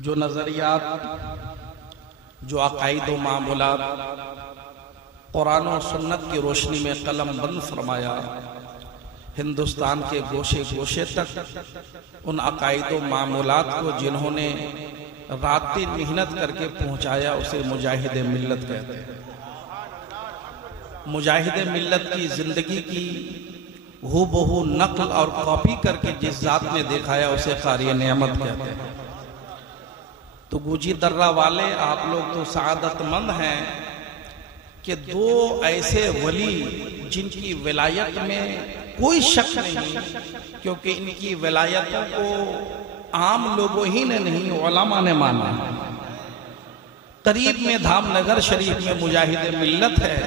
जो नज़रियात, जो अकायद व मामूलात कुरान और सुन्नत की रोशनी में कलम बंद फरमाया, हिंदुस्तान के गोशे गोशे तक उन अकायद व मामूलात को जिन्होंने रात दिन मेहनत करके पहुंचाया, उसे मुजाहिद मिल्लत कहते हैं। मुजाहिद मिल्लत की जिंदगी की हूबहू नकल और कॉपी करके जिस जात ने दिखाया, उसे कारी नेमत कहते हैं। तो गुजी दर्रा वाले आप लोग तो सआदतमंद हैं कि दो ऐसे वली जिनकी विलायत में कोई शक नहीं, क्योंकि इनकी विलायतों को आम लोगों ही ने नहीं, उलमा ने माना। करीब में धामनगर शरीफ में मुजाहिद मिल्लत है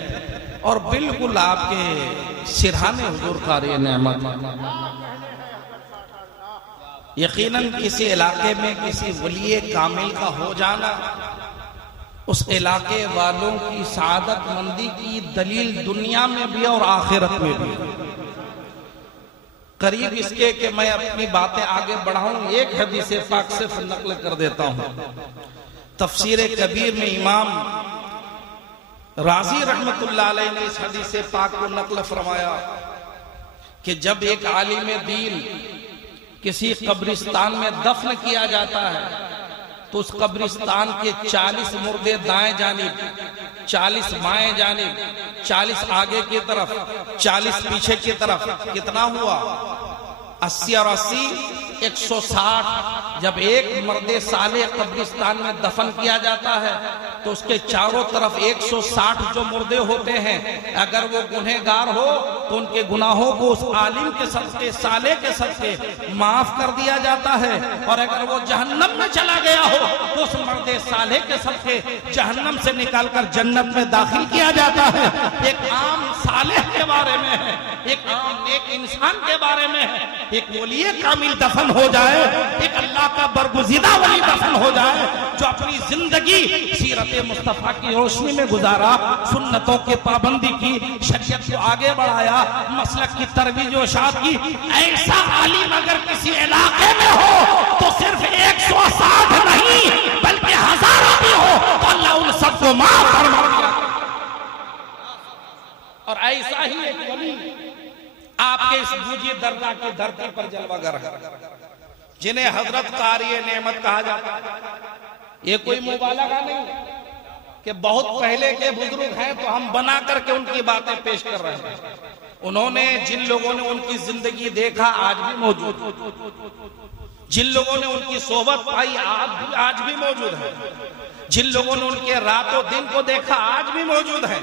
और बिल्कुल आपके सिरहाने हुजूर कारी नेमत। यकीनन किसी इलाके में किसी वली कामिल का हो जाना उस इलाके वालों की सआदत मंदी की दलील दुनिया में भी और आखिरत में भी। करीब इसके कि मैं अपनी बातें आगे बढ़ाऊं, एक हदीस पाक सिर्फ नकल कर देता हूं। तफसीर कबीर में इमाम राजी रहमतुल्लाह अलैह ने इस हदीस पाक को नकल फरमाया कि जब एक आलिम दीन किसी कब्रिस्तान में दफन किया जाता है तो उस कब्रिस्तान के 40 मुर्दे दाएं जानिब, 40 बाएं जानिब, 40 आगे की तरफ, 40 पीछे की तरफ, कितना हुआ? 80 और 80 160। जब एक मर्दे साले कब्रिस्तान में दफन किया जाता है तो उसके चारों तरफ 160 जो मुर्दे होते हैं, अगर वो गुनहगार हो तो उनके गुनाहों को उस आलिम के सदके, साले के सदके माफ कर दिया जाता है, और अगर वो जहन्नम में चला गया हो तो उस मर्दे साले के सदके जहन्नम से निकालकर जन्नत में दाखिल किया जाता है। एक आम सालेह के बारे में है, एक आम नेक इंसान के बारे में है। एक वली कामिल दफन हो जाए, एक अल्लाह का बरगुज़ीदा वली दफन हो जाए जो अपनी जिंदगी सीरत मुस्तफा की रोशनी में गुजारा, सुन्नतों की पाबंदी की, शरीयत को आगे बढ़ाया, मसलक की तरवीज व शाद की। ऐसा आलिम अगर किसी इलाके में हो तो सिर्फ 160 नहीं बल्कि हजारों भी हो तो अल्लाह उन सबको माफ फरमाएगा। और ऐसा ही एक वली आपके इस गुजी दर्रा की धरती पर जलवागर है, जिन्हें हजरत कारी नेमत कहा जाता है। ये कोई मुबालगा नहीं कि बहुत पहले के बुजुर्ग हैं तो हम बना करके उनकी बातें पेश कर रहे हैं। उन्होंने, जिन लोगों ने उनकी जिंदगी देखा आज भी मौजूद, जिन लोगों ने उनकी सोहबत पाई आज भी मौजूद है, जिन लोगों ने उनके रातों दिन को देखा आज भी मौजूद है।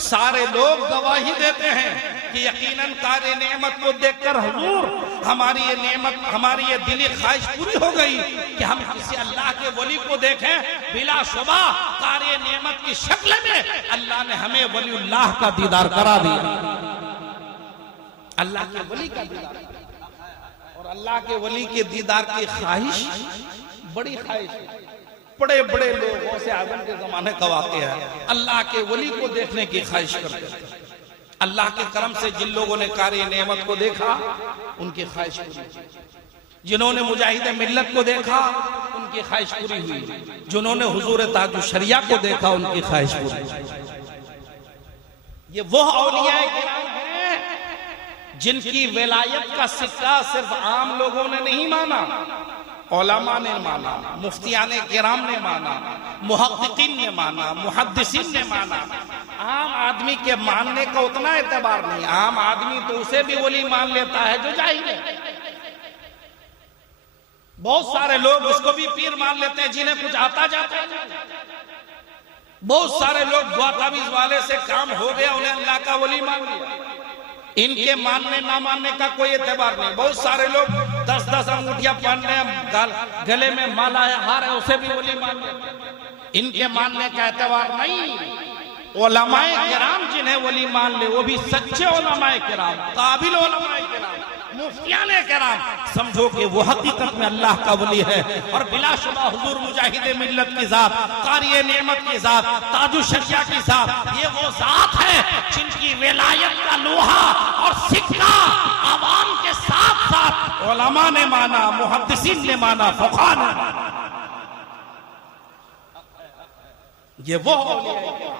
सारे लोग गवाही देते हैं कि यकीनन कारी नेमत को देखकर हुजूर हमारी ये नेमत, हमारी ये दिली ख्वाहिश पूरी हो गई कि हम किसी अल्लाह के वली को देखें। बिलाशुबा कारी नेमत की शक्ल में अल्लाह ने हमें वलीउल्लाह का दीदार करा दिया, अल्लाह के वली का दीदार। और अल्लाह के वली के दीदार की ख्वाहिश बड़ी ख्वाहिश है। बड़े बड़े लोगों से आदम के जमाने का वाक़या है, अल्लाह के वली को देखने की ख्वाहिश करते हैं। अल्लाह के करम से जिन लोगों ने कारी नेमत को देखा उनकी ख्वाहिश पूरी, जिन्होंने मुजाहिद मिल्लत को देखा उनकी ख्वाहिश पूरी हुई, जिन्होंने हुजूर ताजुल शरिया को देखा उनकी ख्वाहिश पूरी। ये वो औलिया किराम हैं जिनकी विलायत का सिक्का सिर्फ आम लोगों ने नहीं माना, उलमा ने माना, मुफ्तियाने किराम ने माना, मुहक्किकीन ने माना, मुहद्दिसीन ने माना। आम आदमी के मानने का उतना एतबार नहीं। आम आदमी तो उसे भी वली मान लेता है जो जाहिल है। बहुत सारे लोग उसको भी पीर मान लेते हैं जिन्हें कुछ आता जाता है। बहुत सारे लोग दुआ तावीज़ वाले से काम हो गया, उन्हें अल्लाह का वली मान लिया। इनके मानने ना मानने का कोई एतबार नहीं। बहुत सारे लोग 10-10 अंगूठियां पहनने, गले में माला है, हार है, उसे भी वली मान लेते। इनके मानने का एतबार नहीं। उलमाए किराम जिन्हें वली मान ले वो भी सच्चे उलमाए किराम, काबिल उलमाए किराम, मुफ्तियाने किराम, समझो कि वो हकीकत में अल्लाह का वली है। और बिलाशुबा हुजूर मुजाहिद मिल्लत की जात, कारी नेमत की जात, ताजुल शरिया की जात, ये वो जात है जिनकी विलायत का लोहा और सिक्का आवाम के साथ साथ उलमा ने माना, मुहद्दिसीन ने माना, फुक़हा ने माना। ये वो औलिया किराम।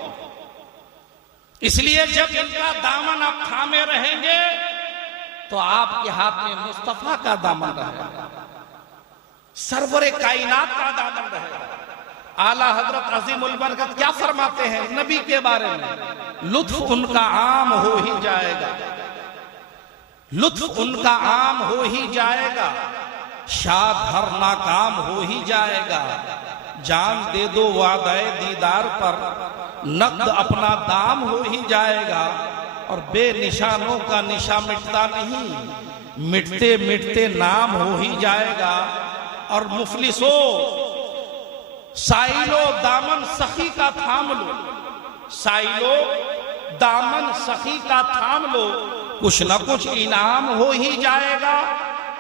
इसलिए जब इनका दामन आप थामे रहेंगे तो आपके हाथ में मुस्तफा का दामन रहेगा, सरवरे कायनात का दामन रहेगा। आला हजरत अजीमुल बरकत क्या फरमाते हैं नबी के बारे में? लुत्फ उनका आम हो ही जाएगा, लुत्फ उनका आम हो ही जाएगा, शाद हर नाकाम हो ही जाएगा। जान दे दो वादाए दीदार पर, नक़द अपना दाम हो ही जाएगा। और बेनिशानों का निशा मिटता नहीं, मिटते मिटते नाम हो ही जाएगा। और मुफलिसो साइलो दामन सखी का थाम लो, साइलो दामन सखी का थाम लो, कुछ न कुछ इनाम हो ही जाएगा।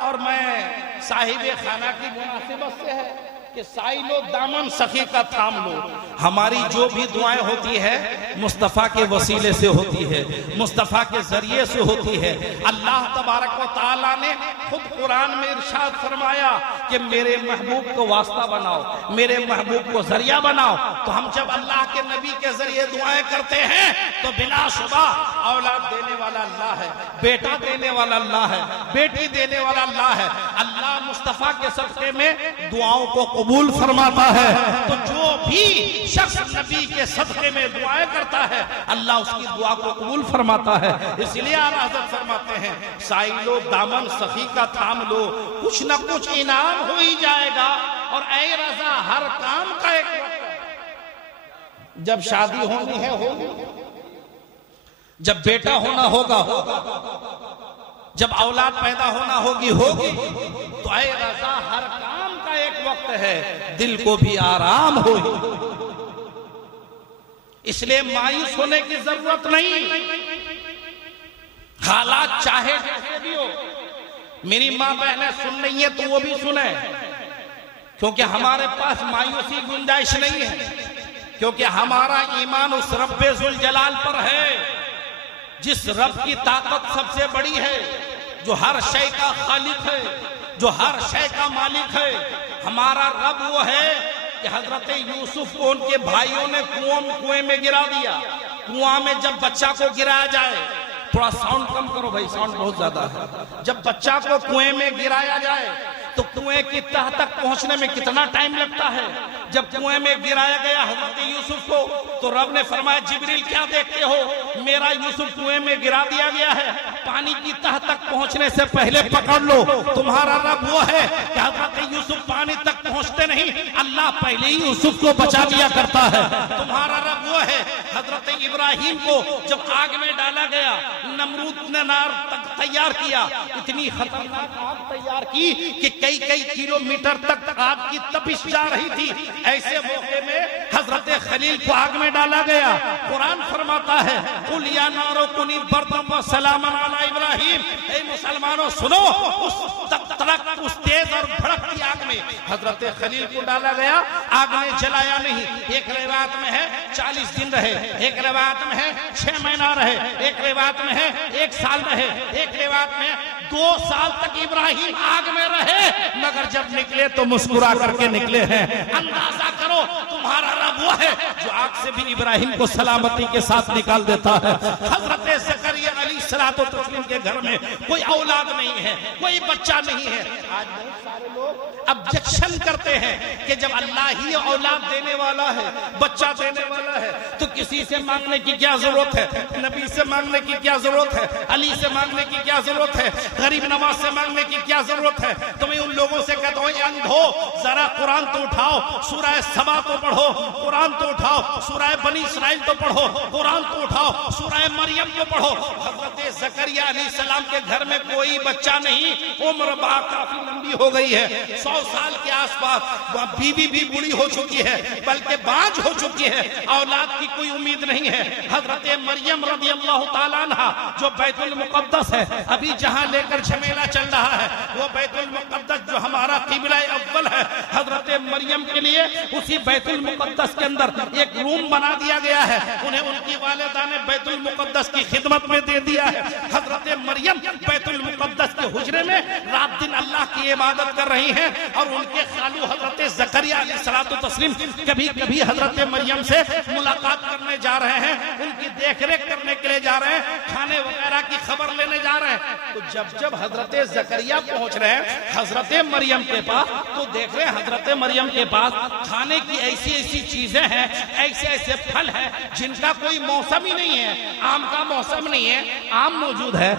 और मैं साहिबे खाना की मुनासिबत से है कि साइलो दामन सखी का थाम लो। हमारी जो भी दुआएं होती है मुस्तफ़ा के वसीले से होती है, मुस्तफ़ा के जरिए से होती है। अल्लाह तबारक व तआला ने खुद कुरान में इरशाद फरमाया कि मेरे महबूब को वास्ता बनाओ, मेरे महबूब को जरिया बनाओ। तो हम जब अल्लाह के नबी के जरिए दुआएं करते हैं तो बिलाशुबा औलाद देने वाला अल्लाह है, बेटा देने वाला अल्लाह है, बेटी देने वाला अल्लाह है। अल्लाह मुस्तफ़ा के सदक़े में दुआओं को कबूल फरमाता है। तो जो भी शख्स नबी के सदक़े में दुआएं करता है अल्लाह उसकी दुआ को कबूल फरमाता है। इसलिए आला हज़रत फरमाते हैं साइलो दामन सखी का थाम लो, कुछ न कुछ इनाम हो ही जाएगा। और ऐ रज़ा हर काम का एक वक्त, जब शादी होनी है होगी, जब बेटा होना होगा, जब औलाद पैदा होना होगी होगी, तो ऐ रज़ा हर काम का एक वक्त है, दिल को भी आराम हो। इसलिए मायूस होने की जरूरत नहीं, हालात चाहे जैसे भी हो। मेरी माँ बहनें सुन रही है तो वो भी सुने, क्योंकि हमारे पास मायूसी गुंजाइश नहीं है, क्योंकि हमारा ईमान उस रब्बे जुल जलाल पर है जिस रब की ताकत सबसे बड़ी है, जो हर शय का खालिक है, जो हर शय का मालिक है। हमारा रब वो है कि हजरत यूसुफ को उनके भाइयों ने कुएं में गिरा दिया। कुआं में जब बच्चा को गिराया जाए, थोड़ा साउंड कम करो भाई, साउंड बहुत ज्यादा है। जब बच्चा को कुएं में गिराया जाए तो कुएं की तह तक पहुंचने में कितना टाइम लगता है। जब कुएं में गिराया गया हजरत यूसुफ को, तो रब ने फरमाया जिब्रील क्या देखते हो, मेरा यूसुफ कुएं में गिरा दिया गया है, पानी की तह तक पहुंचने से पहले पकड़ लो। तुम्हारा रब वो है कि हजरत यूसुफ पानी तक पहुंचते नहीं, अल्लाह पहले ही यूसुफ को बचा लिया करता है। तुम्हारा रब वो है हजरत इब्राहिम को जब आग में डाला गया, नमरूद ने नार तैयार किया, इतनी खतरनाक आग तैयार की कि कई कई किलोमीटर तक आग की तपिश जा रही थी। ऐसे मौके में हजरत खलील को आग में डाला गया। कुरान फरमाता है कुल या नारो कुनी बर्दम व सलामन अला इब्राहिम, ऐ मुसलमानों सुनो, उस तेज और भड़कती आग में हजरत खलील को डाला गया। आग ने जलाया नहीं। एक रिवायत में है 40 दिन रहे, एक रिवायत में है 6 महीना रहे, एक रिवायत में है 1 साल रहे, एक रिवायत में 2 साल तक इब्राहिम आग में रहे, मगर जब निकले तो मुस्कुरा करके निकले हैं। अंदाजा करो तुम्हारा रब वो है जो आग से भी इब्राहिम को सलामती के साथ निकाल देता है। हजरत ज़करिया अलैहिस्सलातु तस्लीम के घर में कोई औलाद नहीं है, कोई बच्चा नहीं है। आज बहुत सारे लोग ऑब्जेक्शन करते हैं कि जब अल्लाह ही औलाद देने वाला है, बच्चा देने वाला है, तो किसी से मांगने की क्या जरूरत है, नबी से मांगने की क्या जरूरत है, अली से मांगने की क्या जरूरत है, गरीब नवाज से मांगने की क्या जरूरत है। तो मैं उन लोगों से कहता हूँ अंधो, जरा कुरान तो उठाओ, सूरह सबा तो पढ़ो, कुरान तो उठाओ, सूरह बनी इस्राइल तो पढ़ो, कुरान तो उठाओ, सूरह मरियम तो पढ़ो। हजरत ज़करिया अलैहिस्सलाम के घर में कोई बच्चा नहीं, उम्र काफी लंबी हो गई है, 100 साल के आसपास, बीवी भी बूढ़ी हो चुकी है, बल्कि बाज हो चुकी है, औलाद की कोई उम्मीद नहीं है। हजरत मरियम रज़ी अल्लाह ताला अन्हा जो बैतुल मुक़द्दस है, अभी जहां लेकर झमेला चल रहा है, वो बैतुल मुक़द्दस जो हमारा क़िबला अव्वल है, हजरत मरियम के लिए उसी बैतुल मुकद्दस के अंदर एक रूम बना दिया गया है, उन्हें उनकी वालिदा ने बैतुल मुकद्दस की खिदमत में दे दिया है। हजरत मरियम बैतुल मुकद्दस के हुजरे में रात दिन अल्लाह की इबादत कर रही हैं और उनके खालू हजरत ज़करिया अलैहिस्सलातु तस्लीम कभी कभी हजरत मरियम से मुलाकात करने जा रहे हैं, उनकी देखरेख करने के लिए जा रहे हैं, खाने वगैरह की खबर लेने जा रहे हैं। तो जब हजरत ज़करिया पहुंच रहे हैं हजरत मरियम के पास, तो देख रहे हैं हजरत मरियम के पास खाने की ऐसी ऐसी चीजें हैं, ऐसे ऐसे फल हैं जिनका कोई मौसम ही नहीं है। आम का मौसम नहीं है, आम मौजूद है।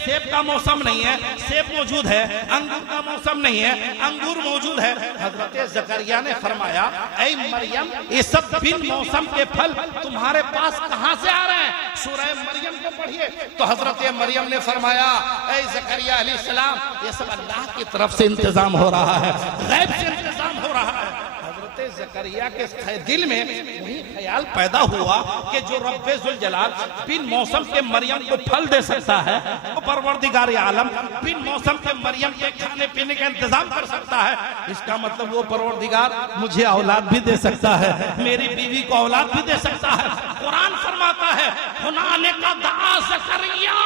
सेब का मौसम नहीं है, सेब मौजूद है। अंगूर का मौसम नहीं है, अंगूर मौजूद है। हजरत ज़करिया ने फरमाया, ऐ मरियम, ये सब बिन मौसम के फल तुम्हारे पास कहां से आ रहे हैं? सूरह मरियम को पढ़िए। तो हजरत मरियम ने फरमाया, ऐ ज़करिया अलैहिस्सलाम, ये सब अल्लाह की तरफ से इंतजाम हो रहा है, गैब से इंतजाम हो रहा है। हजरत ज़करिया के दिल में वही ख्याल पैदा हुआ कि जो रब्बे जुल जलाल बिन मौसम के मरियम को फल दे सकता है, वो परवरदिगार आलम बिन मौसम के मरियम के खाने पीने का इंतजाम कर सकता है। इसका मतलब वो परवरदिगार मुझे औलाद भी दे सकता है, मेरी बीवी को औलाद भी दे सकता है। कुरान फरमाता है, हुनालिका दआ ज़करिया,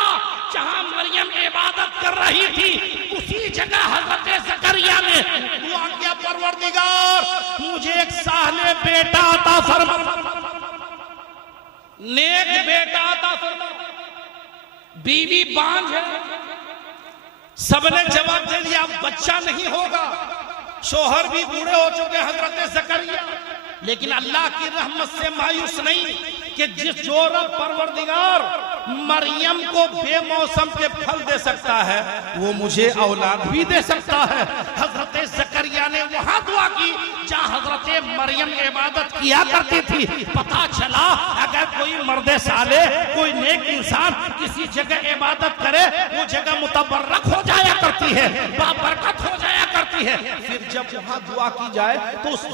जहां मरियम इबादत कर रही थी उसी जगह हजरत ज़करिया ने दुआ किया, परवरदिगार मुझे एक साले बेटा अता फरमा, नेक बेटा अता फरमा। बीवी बांझ है, सबने जवाब दे दिया बच्चा नहीं होगा, शोहर भी बूढ़े हो चुके हजरत ज़करिया, लेकिन अल्लाह की रहमत से मायूस नहीं कि जो रब परवरदिगार मरियम को बेमौसम के फल दे सकता है वो मुझे औलाद भी दे सकता है। हजरत ज़करिया ने वहां दुआ की जहां हजरत मरियम इबादत किया करती थी। पता चला अगर कोई मर्दे साले, कोई नेक इंसान किसी जगह इबादत करे, वो जगह मुतबर्रक हो जाया करती है, बाबरकत हो जाया करती है। फिर जब वहां दुआ की जाए तो उस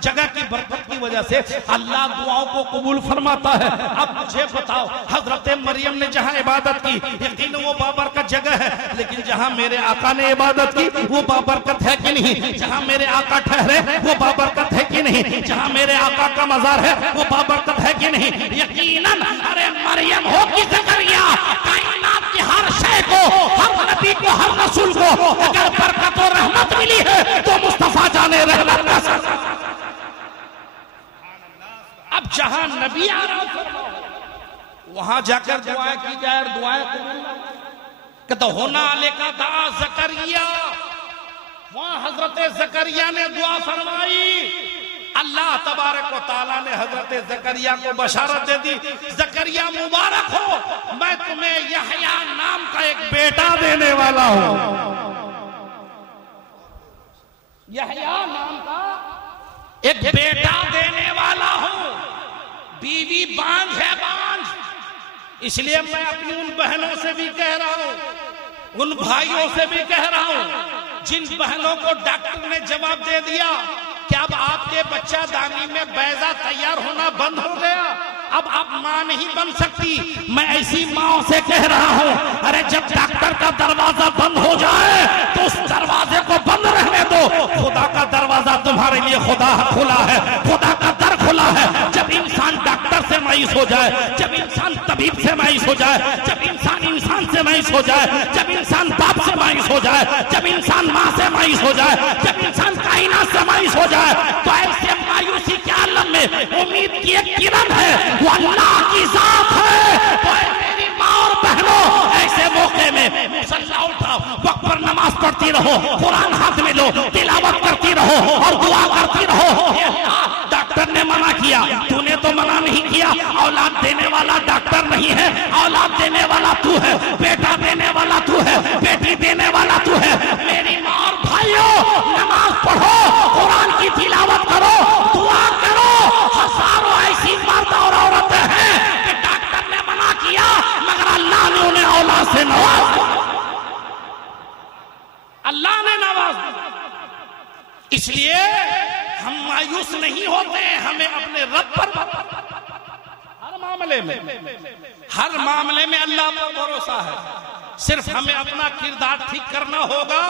जगह की बरकत की वजह से अल्लाह दुआओं को कबूल फरमाता है। अब मुझे बताओ, हजरत मरियम ने जहां इबादत की, यकीन वो बाबरकत जगह है, लेकिन जहां मेरे आका ने इबादत की वो बाबरकत है कि नहीं? जहां मेरे आका ठहरे वो बाबरकत है कि नहीं? जहां मेरे आका का मजार है वो बाबरकत है कि नहीं? यकीनन। अरे मरियम हो कि ज़करिया, कायनात की हर शय को, हर नबी को, हर रसूल को अगर बरकत और रहमत मिली है तो मुस्तफा जाने रहमत का। अब जहां नबी आ रहा वहां जाकर दुआएं की जाए, दुआएं कहता होना लेका दआ ज़करिया, वहां हजरत ज़करिया ने दुआ फरमाई। अल्लाह तबारक व तआला ने हजरत ज़करिया को बशारत दे दी, ज़करिया मुबारक हो, मैं तुम्हें यहया नाम का एक बेटा देने वाला हूं। यहया नाम का एक बेटा देने वाला हूं। बीवी बांझ है, बांझ, इसलिए मैं अपनी उन बहनों से भी कह रहा हूं, उन भाइयों से भी कह रहा हूं जिन बहनों को डॉक्टर ने जवाब दे दिया कि अब आपके बच्चादानी में बैजा तैयार होना बंद हो गया, अब आप मां नहीं बन सकती, मैं ऐसी माओ से कह रहा हूं, अरे जब डॉक्टर का दरवाजा बंद हो जाए तो उस दरवाजे को बंद रहने दो। खुदा का दरवाजा तुम्हारे लिए खुदा खुला है, खुदा का दर खुला है। जब इंसान डॉक्टर से मायूस हो जाए, जब इंसान तबीब से मायूस हो जाए, जब इंसान से मायूस हो जाए, जब इंसान बाप से मायूस हो जाए, जब इंसान माँ से मायूस हो जाए, जब इंसान कायनात से मायूस हो जाए, तो ऐसे मायूसी के आलम में उम्मीद की एक किरण है, वो अल्लाह की जात है। तो मेरी माँ और बहनों, ऐसे मौके में मुसल्ला उठाओ, वक्त पर नमाज पढ़ती रहो, कुरान हाथ में लो, तिलावत करती रहो और दुआ करती रहो। डॉक्टर ने मना किया, तूने तो मना नहीं किया। औलाद देने वाला डॉक्टर नहीं है, औलाद देने वाला तू है, बेटा देने वाला तू है, बेटी देने वाला तू है। मेरी माँ और भाइयों, नमाज पढ़ो, कुरान की तिलावत करो, दुआ करो। हजारों ऐसी मर्द और औरतें हैं कि डॉक्टर ने मना किया मगर अल्लाह ने उन्हें औलाद से नवाज दिया, अल्लाह ने नवाज दिया। इसलिए हम मायूस नहीं होते, हमें अपने रब पर हर मामले में अल्लाह पर भरोसा है। सिर्फ हमें अपना किरदार ठीक करना होगा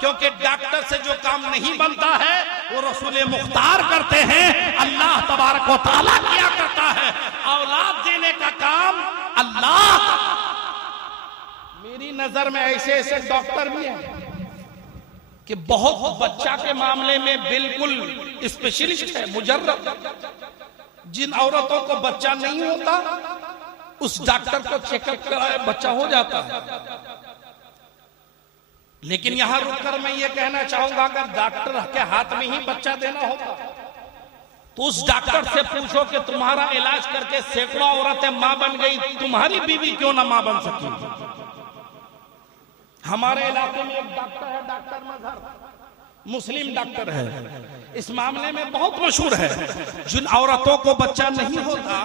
क्योंकि डॉक्टर से जो काम नहीं बनता है वो रसूल मुख्तार करते हैं, अल्लाह तबारक व तआला किया करता है। औलाद देने का काम अल्लाह। मेरी नजर में ऐसे ऐसे डॉक्टर भी हैं कि बहुत बच्चा के मामले में बिल्कुल स्पेशलिस्ट है, मुजर्रब। जिन औरतों को बच्चा नहीं होता उस डॉक्टर को चेकअप कराए बच्चा हो जाता है। लेकिन यहां रुककर मैं ये कहना चाहूंगा, अगर डॉक्टर के हाथ में ही बच्चा देना होता तो उस डॉक्टर से पूछो कि तुम्हारा इलाज करके सैकड़ों औरतें मां बन गई, तुम्हारी बीवी क्यों ना मां बन सकी। हमारे इलाके में एक डॉक्टर है, डॉक्टर मजहर, मुस्लिम डॉक्टर है, इस मामले में बहुत मशहूर है। जिन औरतों को बच्चा नहीं होता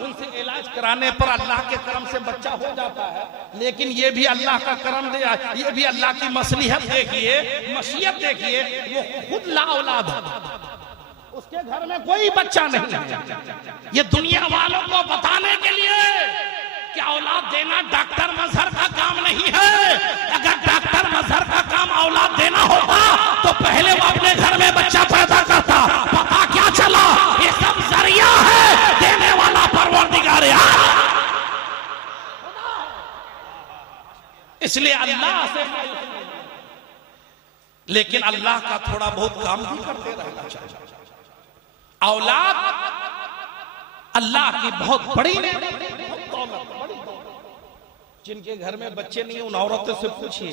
उनसे इलाज कराने पर अल्लाह के करम से बच्चा हो जाता है। लेकिन ये भी अल्लाह का करम दे, ये भी अल्लाह की मसलिहत देखिए, मशीयत देखिए। वो खुद ला औलाद है, उसके घर में कोई बच्चा नहीं है। ये दुनिया वालों को बताने के लिए कि औलाद देना डॉक्टर मजहर का काम नहीं है। अगर डॉक्टर मजहर का काम औलाद देना होता तो पहले वो अपने घर में बच्चा पैदा करता। पता क्या चला, ये सब जरिया है, देने वाला परवरदिगार आलम। इसलिए अल्लाह से, लेकिन अल्लाह का थोड़ा बहुत काम भी करते रहना चाहिए। औलाद अल्लाह की बहुत बड़ी नेमत। जिनके घर में बच्चे नहीं, उन औरतों से पूछिए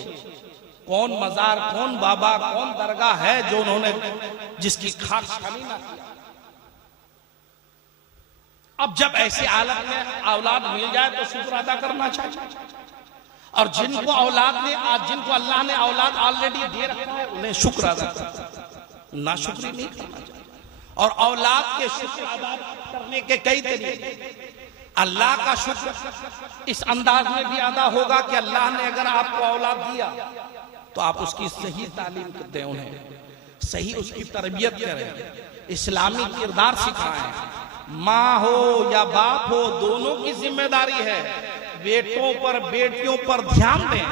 कौन मजार, कौन बाबा, कौन दरगाह है जो उन्होंने जिसकी खाक खाली ना किया। अब जब ऐसी हालत में औलाद मिल जाए तो शुक्र अदा करना चाहिए। और जिनको औलाद ने आज, जिनको अल्लाह ने औलाद ऑलरेडी दे रखा है, उन्हें शुक्र अदा करना, ना शुक्री नहीं करना चाहिए। और औलाद के शुक्र अदा करने के कई तरीके। अल्लाह का शुक्र इस अंदाज में भी अदा होगा कि अल्लाह ने अगर आपको औलाद दिया तो आप उसकी सही तालीम दें, उन्हें सही उसकी तरबियत करें, इस्लामी किरदार सिखाएं। माँ हो या बाप हो, दोनों की जिम्मेदारी है। बेटों पर बेटियों पर ध्यान दें,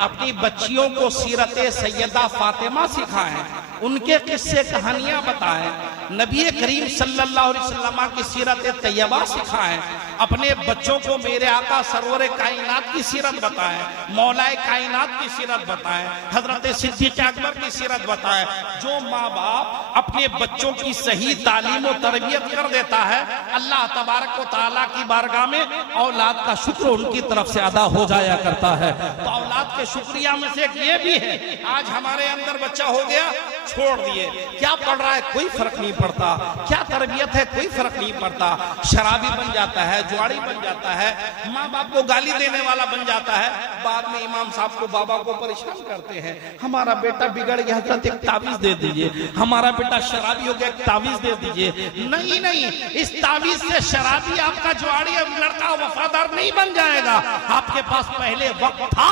अपनी बच्चियों को सीरत सैयदा फातिमा सिखाएं, उनके किस्से कहानियां बताएं, नबी करीम सल्लल्लाहु अलैहि वसल्लम की सीरत तैयबा सिखाएं, अपने बच्चों को मेरे आका सरवर कायनात की सीरत बताएं, मौलाए कायनात की सीरत बताएं, हजरत सिद्दीक अकबर की सीरत बताएं। जो माँ बाप अपने बच्चों की सही तालीम और तरबियत कर देता है, अल्लाह तबारक व तआला की बारगाह में औलाद का शुक्र उनकी तरफ से अदा हो जाया करता है। तो औलाद के शुक्रिया में से एक ये भी है, आज हमारे अंदर बच्चा हो गया, छोड़ दिए, क्या पढ़ रहा है कोई फर्क नहीं पड़ता, क्या तरबियत है कोई फर्क नहीं पड़ता, शराबी बन जाता है, जुआड़ी बन जाता है, माँ बाप को गाली देने वाला बन जाता है। बाद में इमाम साहब को, बाबा को परेशान करते हैं, हमारा बेटा बिगड़ गया, हजरत एक तावीज दे दीजिए, हमारा बेटा शराबी हो गया, एक तावीज दे दीजिए। नहीं नहीं, इस तावीज से शराबी आपका जुआड़ी अब लड़का वफादार नहीं बन जाएगा। आपके पास पहले वक्त था,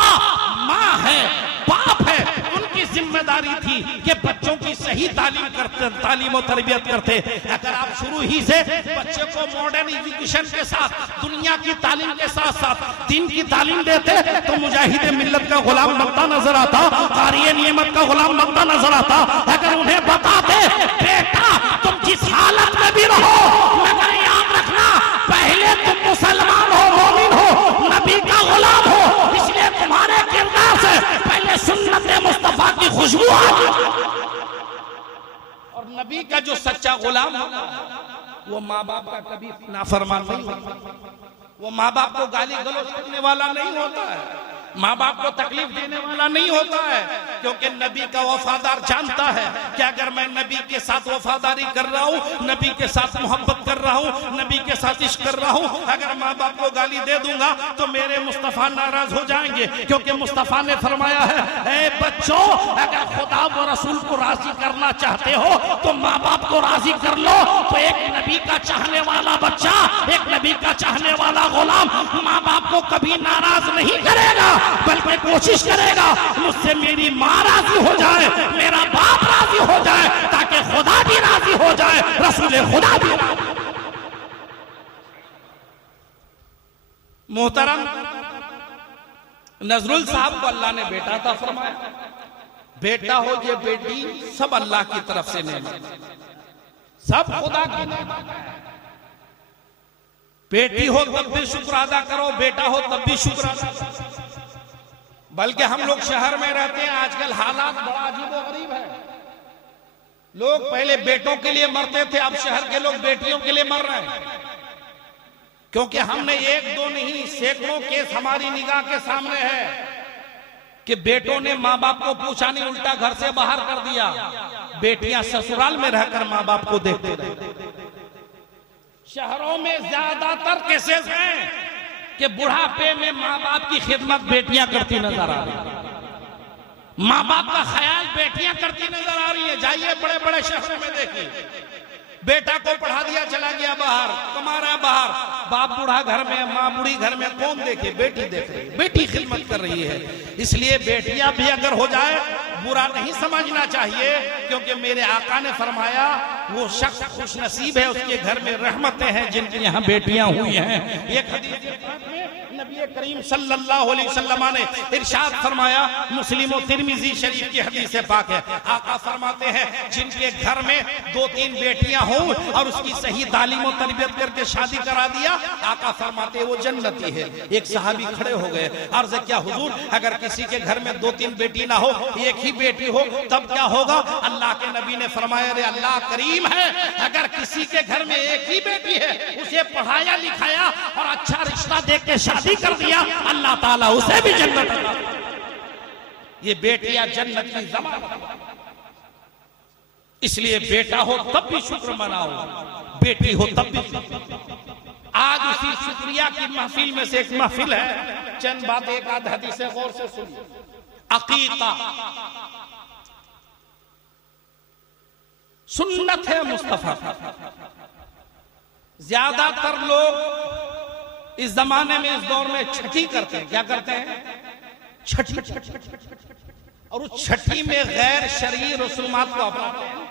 माँ है, बाप है, उनकी जिम्मेदारी थी कि बच्चों की सही तालीम करते, तालीम और तरबियत करते। अगर आप शुरू ही से बच्चे को मॉडर्न एजुकेशन के साथ, दुनिया की तालीम के साथ साथ दिन की तालीम देते तो मुजाहिद मिल्लत का गुलाम बनता नजर आता, कारी नियमत का गुलाम बनता नजर आता। अगर उन्हें बताते बेटा तुम जिस हालत में भी रहो, मगर याद रखना पहले तुम मुसलमान हो, मोमिन हो, नबी का गुलाम हो, इसलिए तुम्हारे किरदार से पहले सुन्नत मुस्तफा की खुशबू आती। और नबी का जो सच्चा गुलाम होता है वो माँ बाप का कभी नाफरमान नहीं होता, वो माँ बाप को गाली गलौज करने वाला नहीं होता है, माँ बाप को तकलीफ देने वाला नहीं होता है। क्योंकि नबी का वफादार जानता है कि अगर मैं नबी के साथ वफादारी कर रहा हूँ, नबी के साथ मोहब्बत कर रहा हूँ, नबी के साथ इश्क कर रहा हूँ, अगर माँ बाप को गाली दे दूंगा तो मेरे मुस्तफा नाराज हो जाएंगे। क्योंकि मुस्तफा ने फरमाया है, ए बच्चों, अगर खुदा व रसूल को राजी करना चाहते हो तो माँ बाप को राजी कर लो। तो एक नबी का चाहने वाला बच्चा, एक नबी का चाहने वाला गुलाम माँ बाप को कभी नाराज नहीं करेगा, बल्कि कोशिश करेगा मुझसे मेरी माँ राजी हो जाए, मेरा बाप राजी हो जाए, ताकि खुदा भी राजी हो जाए, रसूल खुदा भी राजी। मोहतरम नजरुल साहब को अल्लाह ने बेटा था फरमाया, बेटा हो ये बेटी, सब अल्लाह की तरफ से नेमत, सब खुदा की नेमत। बेटी हो तब भी शुक्र अदा करो, बेटा हो तब भी शुक्र अदा करो। बल्कि हम लोग शहर में रहते हैं, आजकल हालात बड़ा अजीबोगरीब है। लोग पहले बेटों के लिए मरते थे, अब शहर के लोग बेटियों के लिए मर रहे हैं। क्योंकि हमने एक दो नहीं सैकड़ों केस हमारी निगाह के सामने है कि बेटों ने माँ बाप को पूछा नहीं, उल्टा घर से बाहर कर दिया। बेटियां ससुराल में रहकर माँ बाप को देखते रहे। शहरों में ज्यादातर केसेस हैं कि बुढ़ापे में माँ बाप की खिदमत बेटियां करती नजर आ रही, माँ बाप का ख्याल बेटियां करती नजर आ रही है। जाइए बड़े बड़े शहरों में देखिए, बेटा को पढ़ा दिया चला गया बाहर, कमा रहा है बाहर, बाप बूढ़ा घर में, माँ बूढ़ी घर में, कौन देखे? बेटी देख रही है, बेटी खिदमत कर रही है। इसलिए बेटियां भी अगर हो जाए बुरा नहीं समझना चाहिए, क्योंकि मेरे आका ने फरमाया वो शख्स खुश नसीब है, उसके घर में रहमतें हैं जिनकी यहाँ बेटियां हुई हैं। एक हदीस नबी करीम सल्लल्लाहु अलैहि वसल्लम ने इरशाद फरमाया, मुस्लिम और तिरमिजी शरीफ की हदीस पाक है। आका फरमाते हैं जिनके घर में 2-3 बेटियां हों और उसकी सही तालीम और तरबियत करके शादी करा दिया, आका फरमाते वो जन्नती है। एक सहाबी खड़े हो गए, अर्ज़ क्या हुजूर, अगर किसी के घर में 2-3 बेटी ना हो, एक ही बेटी हो, तब क्या होगा? अल्लाह के नबी ने फरमाया, रे अल्लाह करीम है, अगर किसी के घर में एक ही बेटी है, उसे पढ़ाया लिखाया और अच्छा रिश्ता देख के शादी कर दिया, अल्लाह ताला उसे भी जन्नत अता करेगा। ये बेटियां जन्नत की ज़मानत। इसलिए बेटा हो तब भी शुक्र मनाओ, बेटी हो तब भी। आज उसी शुक्रिया की महफिल में से एक महफिल है, चंद बात एक आध हदीस गौर से सुनिए। अकीका सुन्नत है मुस्तफा। ज्यादातर लोग इस जमाने में, इस दौर में छठी करते हैं। क्या करते हैं? छठी। और उस छठी में गैर शरई रसूमात को अपनाते हैं।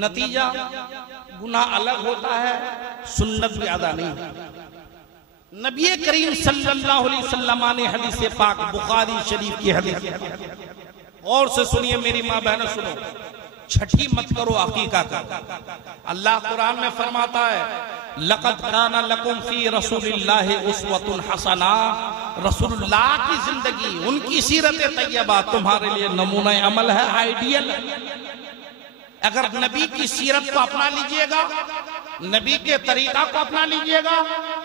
नतीजा गुनाह अलग होता है, सुन्नत भी अदा नहीं। नबी करीम सल्लल्लाहु अलैहि वसल्लम ने हदीस पाक बुखारी शरीफ की हदीस और से सुनिए मेरी माँ बहनों, सुनो, छठी मत करो, अकीका करो। अल्लाह कुरान में फरमाता है, लक़द काना लकुम फी रसूलिल्लाहि उस्वतुन हसना। रसूलुल्लाह की जिंदगी, उनकी सीरत तैयबा तुम्हारे लिए नमूना अमल है, आइडियल। अगर नबी की सीरत को अपना लीजिएगा, नबी के तरीका को अपना लीजिएगा,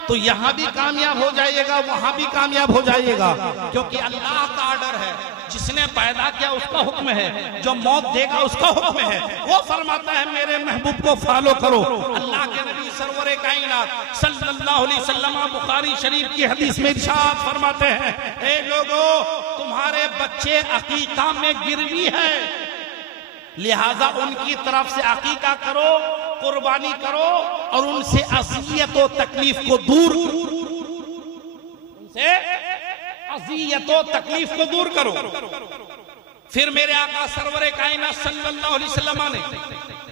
तो यहां भी कामयाब हो जाइएगा, वहां भी कामयाब हो जाइएगा। क्योंकि अल्लाह का ऑर्डर है, जिसने पैदा किया उसका हुक्म है, जो मौत देगा उसका हुक्म है। वो फरमाता है मेरे महबूब को फॉलो करो। अल्लाह के नबी सरवरे कायनात सल्लल्लाहु अलैहि वसल्लम बुखारी शरीफ की हदीस में इरशाद फरमाते हैं, ए लोगों, तुम्हारे बच्चे अकीका में गिरवी है, लिहाजा उनकी तरफ से अकीका करो, कुर्बानी करो और उनसे अज़ियत और तकलीफ को दूर, उनसे अज़ियत और तकलीफ को दूर करो। फिर मेरे आका सरवरे कायनात सल्लल्लाहु अलैहि वसल्लम ने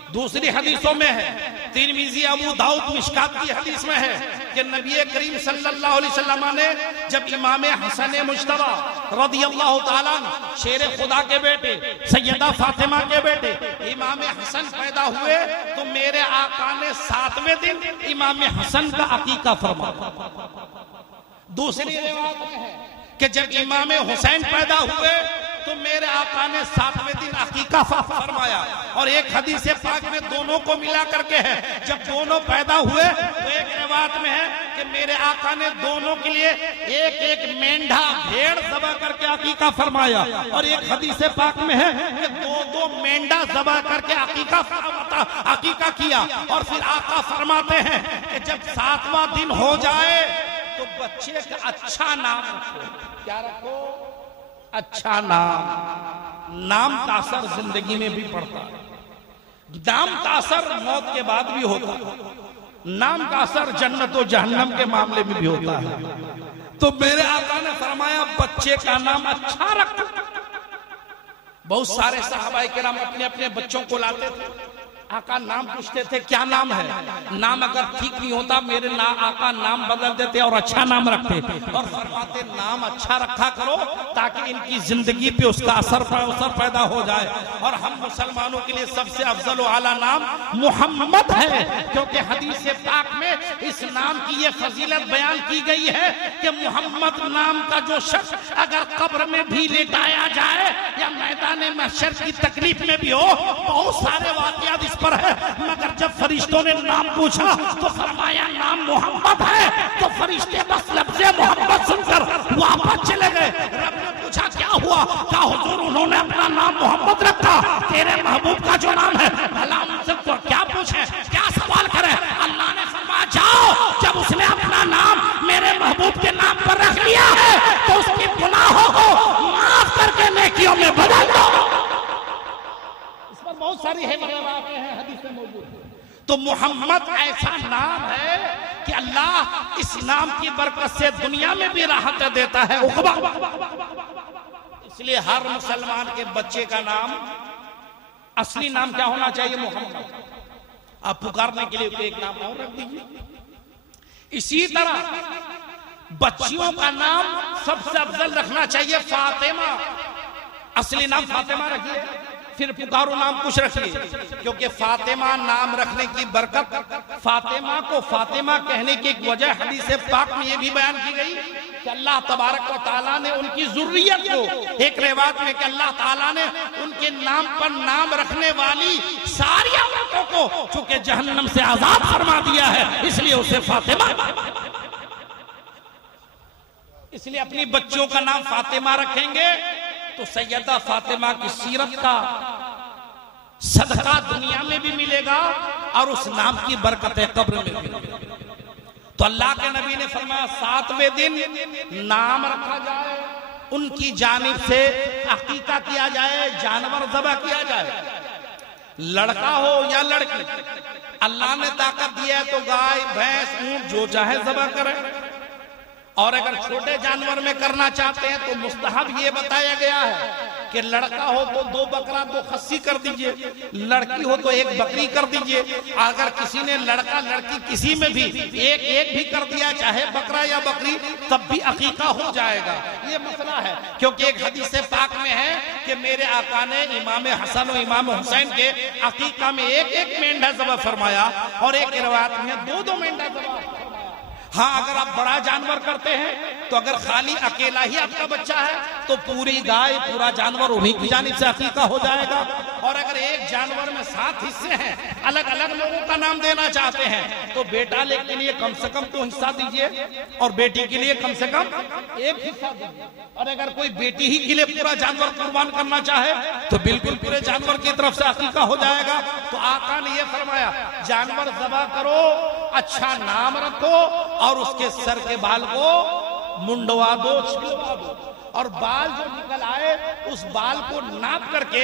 दूसरी हदीसों में है, तिरमिज़ी, अबू दाऊद, मिशकात की हदीस में है कि नबी करीम सल्लल्लाहु अलैहि वसल्लम ने जब इमाम हसन मुज्तबा रदियल्लाहु ताला शेर खुदा के बेटे सैयदा फातिमा के बेटे इमाम हसन पैदा हुए, तो मेरे आका ने 7वें दिन इमाम हसन का अकीका फरमाया। दूसरी रिवायत में है कि जब इमाम हुसैन पैदा हुए, तो मेरे आका ने 7वें दिन अकीका फरमाया। और एक हदीस पाक में दोनों को मिला करके है, जब दोनों पैदा हुए, तो एक रिवायत में है कि मेरे आका ने दोनों के लिए एक एक मेंढा, भेड़ ज़बह करके अकीका फरमाया। और एक हदीस पाक में है कि 2-2 मेंढा ज़बह करके अकीका किया। और फिर आका फरमाते हैं कि जब 7वां दिन हो जाए, तो बच्चे का अच्छा नाम रखो। क्या रखो? अच्छा नाम। नाम का असर जिंदगी में भी पड़ता है, नाम का असर मौत के बाद भी होता है, नाम का असर जन्नत और जहन्नम के मामले में भी होता है। तो मेरे आका ने फरमाया बच्चे का नाम अच्छा रखो। बहुत सारे सहाबाए किराम अपने अपने बच्चों को लाते थे, आका नाम पूछते थे क्या नाम है, नाम अगर ठीक नहीं होता मेरे आका नाम बदल देते और अच्छा नाम रखते, और फरमाते नाम अच्छा रखा करो ताकि इनकी जिंदगी पे उसका असर पैदा हो जाए। और हम मुसलमानों के लिए सबसे अफजल आला नाम मोहम्मद है, क्योंकि हदीस पाक में इस नाम की ये फजीलत बयान की गई है कि मोहम्मद नाम का जो शख्स अगर कब्र में भी लेटाया जाए या मैदान महशर की तकलीफ में भी हो, बहुत सारे वाक़यात इस पर है, मगर जब फरिश्तों ने नाम पूछा तो फरमाया नाम मोहम्मद है, तो फरिश्ते बस लफ्ज़े मोहम्मद सुनकर वापस चले गए। रब ने पूछा क्या हुआ, क्या हुजूर उन्होंने अपना नाम मोहम्मद रखा, तेरे महबूब का जो नाम है भला उनसे तो क्या पूछे, क्या सवाल करे। अल्लाह ने फरमाया जाओ, जब उसने अपना नाम मेरे महबूब के नाम पर रख लिया है तो उसके गुनाहों को माफ करके नेकियों में बदल दो। इस पर बहुत सारी है हदीस में मौजूद। तो मोहम्मद ऐसा नाम है कि अल्लाह इस नाम की बरकत से दुनिया में भी राहत देता है। इसलिए हर मुसलमान के बच्चे का नाम असली नाम क्या होना चाहिए, मोहम्मद। आप पुकारने के लिए एक नाम और रख दीजिए। इसी तरह बच्चियों का नाम सबसे अफजल रखना चाहिए फातिमा। असली नाम फातिमा रखिए, फिर पुकारो नाम कुछ रखिए, क्योंकि फातिमा नाम रखने की बरकत, फातिमा को फातिमा कहने की एक वजह हदीस पाक में ये भी बयान की गई कि अल्लाह तबारक व तआला ने उनकी ज़ुर्रियत को, एक रिवायत में कि अल्लाह ताला ने उनके नाम पर नाम रखने वाली सारी औरतों को चूंकि जहन्नम से आजाद फरमा दिया है, इसलिए उसे फातिमा, इसलिए अपनी बच्चियों का नाम फातिमा रखेंगे तो सैयदा फातिमा की सीरत का सदका दुनिया में भी मिलेगा और उस नाम की बरकत कब्र में भी मिलेगी। तो अल्लाह के नबी ने फरमाया 7वें दिन नाम रखा जाए, उनकी जानिब से अकीका किया जाए, जानवर ज़बह किया जाए, लड़का हो या लड़की। अल्लाह ने ताकत दिया है तो गाय भैंस ऊंट जो चाहे ज़बह करे, और अगर छोटे जानवर में करना चाहते हैं तो मुस्तहब ये बताया गया है कि लड़का हो तो 2 बकरा 2 खस्सी कर दीजिए, लड़की हो तो 1 बकरी कर दीजिए। अगर किसी ने लड़का लड़की किसी में भी एक भी कर दिया, चाहे बकरा या बकरी, तब भी अकीका हो जाएगा। ये मसला है, क्योंकि एक हदीस पाक में है कि मेरे आका ने इमाम हसन और इमाम हुसैन के अकीका में एक मेंढा ज़बह फरमाया और एक रिवायत में 2 मेंढा ज़बह। हाँ, अगर आप बड़ा जानवर करते हैं तो अगर खाली अकेला ही आपका बच्चा है तो पूरी गाय पूरा जानवर उन्हीं की जानिब से अकीका हो जाएगा। और अगर एक जानवर में 7 हिस्से हैं, अलग अलग लोगों का नाम देना चाहते हैं, तो बेटा के लिए कम से कम 2 हिस्सा दीजिए और बेटी के लिए कम से कम 1 हिस्सा दीजिए। और अगर कोई बेटी ही के लिए पूरा जानवर कुर्बान करना चाहे तो बिल्कुल पूरे जानवर की तरफ से अकीका हो जाएगा। तो आका ने यह फरमाया जानवर ज़बह करो, अच्छा नाम रखो और उसके सर के बाल को मुंडवा दो, छिलवा दो, और बाल जो निकल आए उस बाल को नाप करके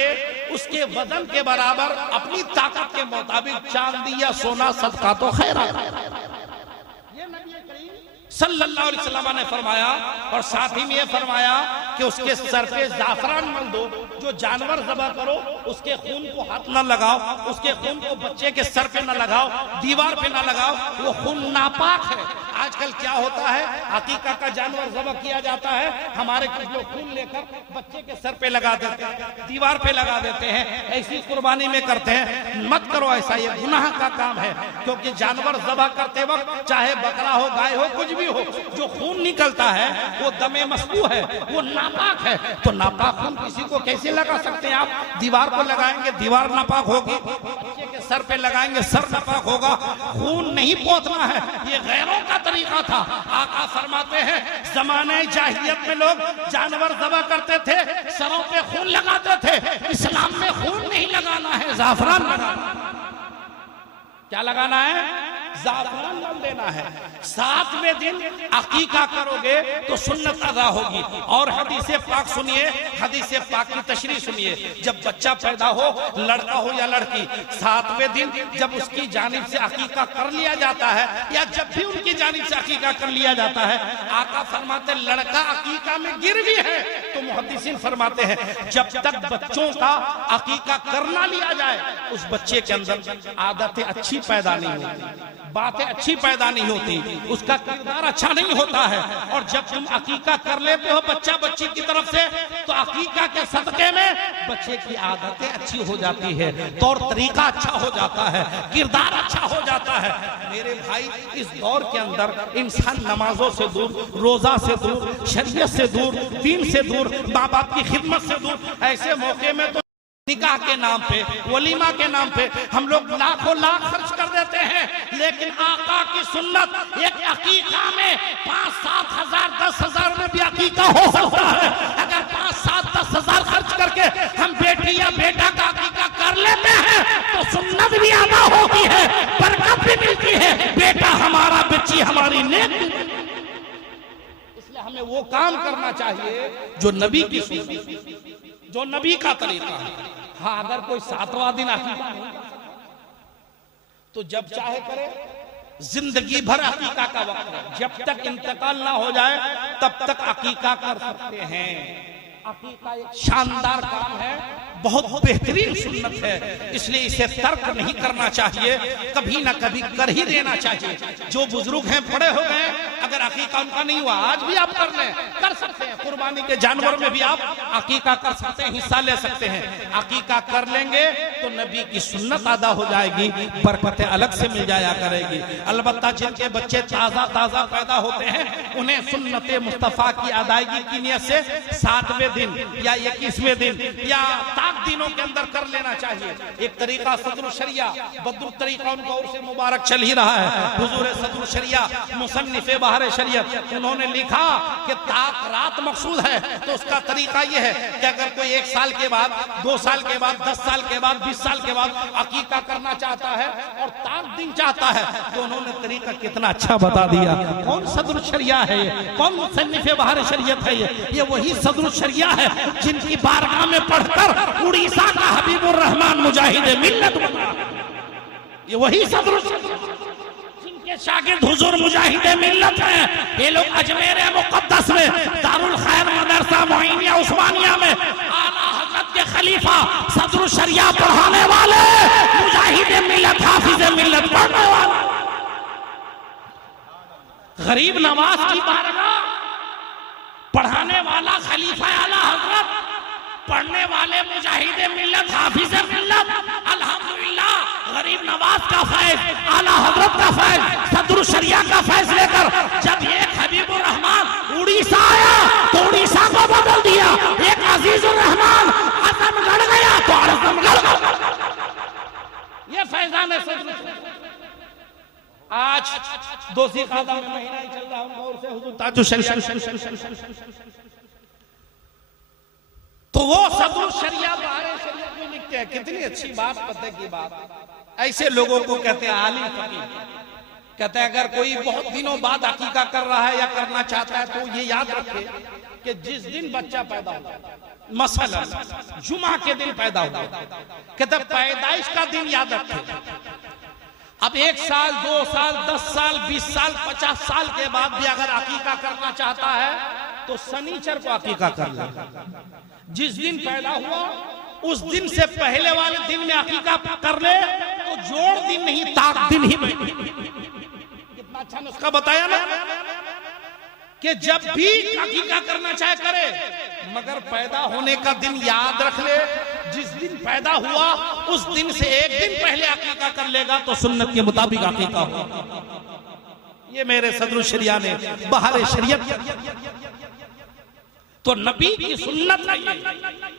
उसके वजन के बराबर अपनी ताकत के मुताबिक चांदी या सोना सदका तो खैर। ये नबी करीम सल्लल्लाहु अलैहि वसल्लम ने फरमाया। और साथ ही में ये फरमाया कि उसके सर पे जाफरान मल दो, जो जानवर ज़बह करो उसके खून को हाथ न लगाओ, उसके खून को बच्चे के सर पे न लगाओ, दीवार पे न लगाओ, वो खून नापाक है। आजकल क्या होता है, अकीका का जानवर ज़बह किया जाता है, हमारे कुछ लोग खून लेकर बच्चे के सर पे लगा देते हैं, दीवार पे लगा देते हैं, ऐसी कुर्बानी में करते हैं। मत करो ऐसा, ये गुनाह का काम है। क्योंकि जानवर ज़बह करते वक्त चाहे बकरा हो, गाय हो, कुछ भी हो, जो खून निकलता है वो दमे मस्कू है, वो नापाक है। तो नापाक खून किसी को कैसे लगा सकते हैं आप? दीवार को लगाएंगे, दीवार नापाक होगी, बच्चे के सर पे लगाएंगे, सर नापाक होगा। खून नहीं पोंछना है, ये गैरों का तरीका था। आका फरमाते हैं ज़माने जाहिलियत में लोग जानवर ज़बह करते थे, सरों पे खून लगाते थे। इस्लाम में खून नहीं लगाना है, ज़ाफ़रान लगाना। क्या लगाना है? ज़ाफ़रान डाल देना है। 7वें दिन अकीका करोगे तो सुन्नत अदा होगी। और हदीस पाक सुनिए, हदीस पाक की तशरीह सुनिए। जब बच्चा पैदा हो, लड़का हो या लड़की, 7वें दिन जब उसकी जानिब से अकीका कर लिया जाता है, या जब भी उनकी जानिब से अकीका कर लिया जाता है, आका फरमाते लड़का अकीका में गिर भी है तो मुहद्दिसीन फरमाते हैं जब तक बच्चों का अकीका करना लिया जाए उस बच्चे के अंदर आदतें अच्छी पैदा नहीं होती, बातें अच्छी पैदा नहीं होती, उसका किरदार अच्छा नहीं होता है। और जब तुम अकीका कर लेते हो बच्चा बच्ची की तरफ से, तो अकीका के सदके में बच्चे की आदतें अच्छी हो जाती है, तौर तरीका अच्छा हो जाता है, किरदार अच्छा हो जाता है। मेरे भाई, इस दौर के अंदर इंसान नमाजों से दूर, रोजा से दूर, शरीयत से दूर, दीन से दूर, माँ बाप की खिदमत से दूर, ऐसे मौके में तो निकाह के नाम पे, वलीमा के नाम पे हम लोग लाखों लाख खर्च कर देते हैं। लेकिन आका की सुन्नत, एक अकीका में 5-7 हजार 10 हजार में भी अकीका हो सकता है। अगर 5-7-10 हजार खर्च करके हम बेटी या बेटा का अकीका कर लेते हैं तो सुन्नत भी अदा होती है, बरकत भी मिलती है, बेटा हमारा, बच्ची हमारी नेक। इसलिए हमें वो काम करना चाहिए जो नबी की सुन्नत, जो नबी का तरीका है। हाँ, अगर कोई 7वां दिन अकीका नहीं तो जब चाहे करे, जिंदगी भर अकीका का वक्त है, जब तक इंतकाल ना हो जाए तब तक अकीका कर सकते हैं। अकीका एक शानदार काम है, बहुत बेहतरीन सुन्नत है, इसलिए इसे तर्क नहीं करना चाहिए, कभी ना कभी कर ही देना चाहिए। जो बुजुर्ग हैं, बड़े हो गए, अगर अकीका उनका नहीं हुआ, आज भी आप कर लें, कर सकते हैं। कुर्बानी के जानवर में भी आप अकीका कर सकते हैं, हिस्सा ले सकते हैं। अकीका कर लेंगे तो नबी की सुन्नत अदा हो जाएगी, बरकतें अलग से मिल जाया करेगी। अलबत्ता जिनके बच्चे ताजा ताजा पैदा होते हैं, उन्हें सुन्नत मुस्तफा की अदायगी की नियत से 7वें दिन या 21वें दिन या ताक दिनों के अंदर कर लेना चाहिए। एक तरीका सदरुल शरिया, बदरुल तरीका उनका और से मुबारक चल ही रहा है। हुजूर सदरुल शरिया, मुसन्निफे बहर शरीयत, उन्होंने लिखा कि ताक रात मकसूद है, तो उसका तरीका यह है कि अगर कोई 1 साल के बाद, 2 साल के बाद, 10 साल के बाद, 20 साल के बाद अकीका करना चाहता है और ताक दिन चाहता है, तो उन्होंने तरीका कितना अच्छा बता दिया। कौन सदरुल शरिया है ये? कौन मुसन्निफे बहर शरीयत है ये वही सदरुल शरिया है जिनकी बारगाह में पढ़कर उड़ीसा का हबीबुर रहमान मुजाहिद मिल्लत बना। ये वही सदरुल जिनके शागिर्द हुजूर मुजाहिद मिल्लत हैं। ये लोग अजमेर मुकद्दस में दारुल खैर मदरसा मोइनिया उस्मानिया में आला हजरत के खलीफा सदरुल शरिया पढ़ाने वाले, मुजाहिद मिल्लत, हाफिज मिल्लत पढ़ने वाले, गरीब नवाज की बारगाह पढ़ाने वाला खलीफा आला हजरत, पढ़ने वाले मुजाहिद मिल्लत, हाफिज मिल्लत। अल्हम्दुलिल्लाह, गरीब नवाज का फैज, आला हजरत का फैज, सदरुल शरिया का फैज लेकर जब एक हबीबुर रहमान उड़ीसा आया तो उड़ीसा को बदल दिया। एक अजीजुर रहमान आजमगढ़ गया तो आजमगढ़ ये फैजान है सदरुल। आज दोषी खादा में महीना ही चल रहा है और से हुजूर ताजुल शरीयत, तो वो सदरुल शरिया बारे शरीयत में लिखते हैं। कितनी अच्छी बात, पते की बात। ऐसे लोगों को कहते हैं आलिम फकीह। कहते हैं अगर कोई बहुत दिनों बाद अकीका कर रहा है या करना चाहता है तो ये याद रखे कि जिस दिन बच्चा पैदा हुआ, मसलन जुमा के दिन पैदा हुआ, कहते पैदाइश का दिन याद रखे। अब 1 साल, 2 साल, 10 साल, 20 साल, 50 साल के बाद भी अगर अकीका करना चाहता है तो शनिचर को अकीका कर ले। जिस दिन पैदा हुआ उस दिन से पहले वाले दिन में अकीका कर ले तो जोड़ दिन नहीं, ताक दिन ही में। कितना अच्छा नुस्खा बताया ना कि जब भी अकीका करना चाहे करे, मगर पैदा होने का दिन याद रख ले। जिस दिन पैदा हुआ उस दिन से 1 दिन पहले अकीका कर लेगा तो सुन्नत के मुताबिक अकीका होगा। ये मेरे सदरुल शरिया ने बहार शरीयत। तो नबी की सुन्नत है ये।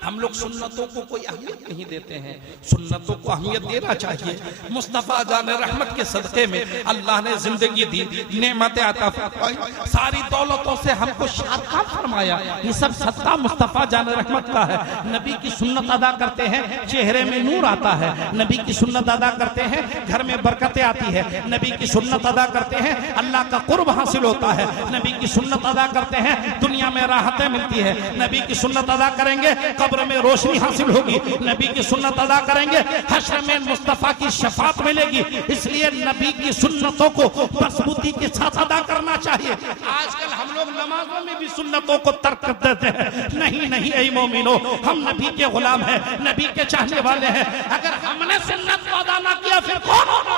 हम लोग सुन्नतों को कोई अहमियत नहीं देते हैं, सुन्नतों को अहमियत देना चाहिए। मुस्तफ़ा जान रहमत के सदक़े में अल्लाह ने जिंदगी दी, नेमतें अता फरमाई, सारी दौलतों से हमको शादकाम फरमाया। ये सब सदका मुस्तफ़ा जान रहमत का है। नबी की सुन्नत अदा करते हैं, चेहरे में नूर आता है। नबी की सुन्नत अदा करते हैं, घर में बरकतें आती है। नबी की सुन्नत अदा करते हैं, अल्लाह का कुर्ब हासिल होता है। नबी की सुन्नत अदा करते हैं, दुनिया में राहतें मिलती है। नबी की सुन्नत अदा करेंगे, कब्र में रोशनी हासिल होगी। नबी की सुन्नत अदा करेंगे, हश्र में मुस्तफा की शफात मिलेगी। इसलिए नबी की सुन्नतों को मजबूती के साथ अदा करना चाहिए। आजकल हम लोग नमाजों में भी सुन्नतों को तर्क कर देते हैं। नहीं नहीं ऐ मोमिनो, हम नबी के गुलाम हैं, नबी के चाहने वाले हैं। अगर हमने सुन्नत को अदा ना किया फिर कौन होगा?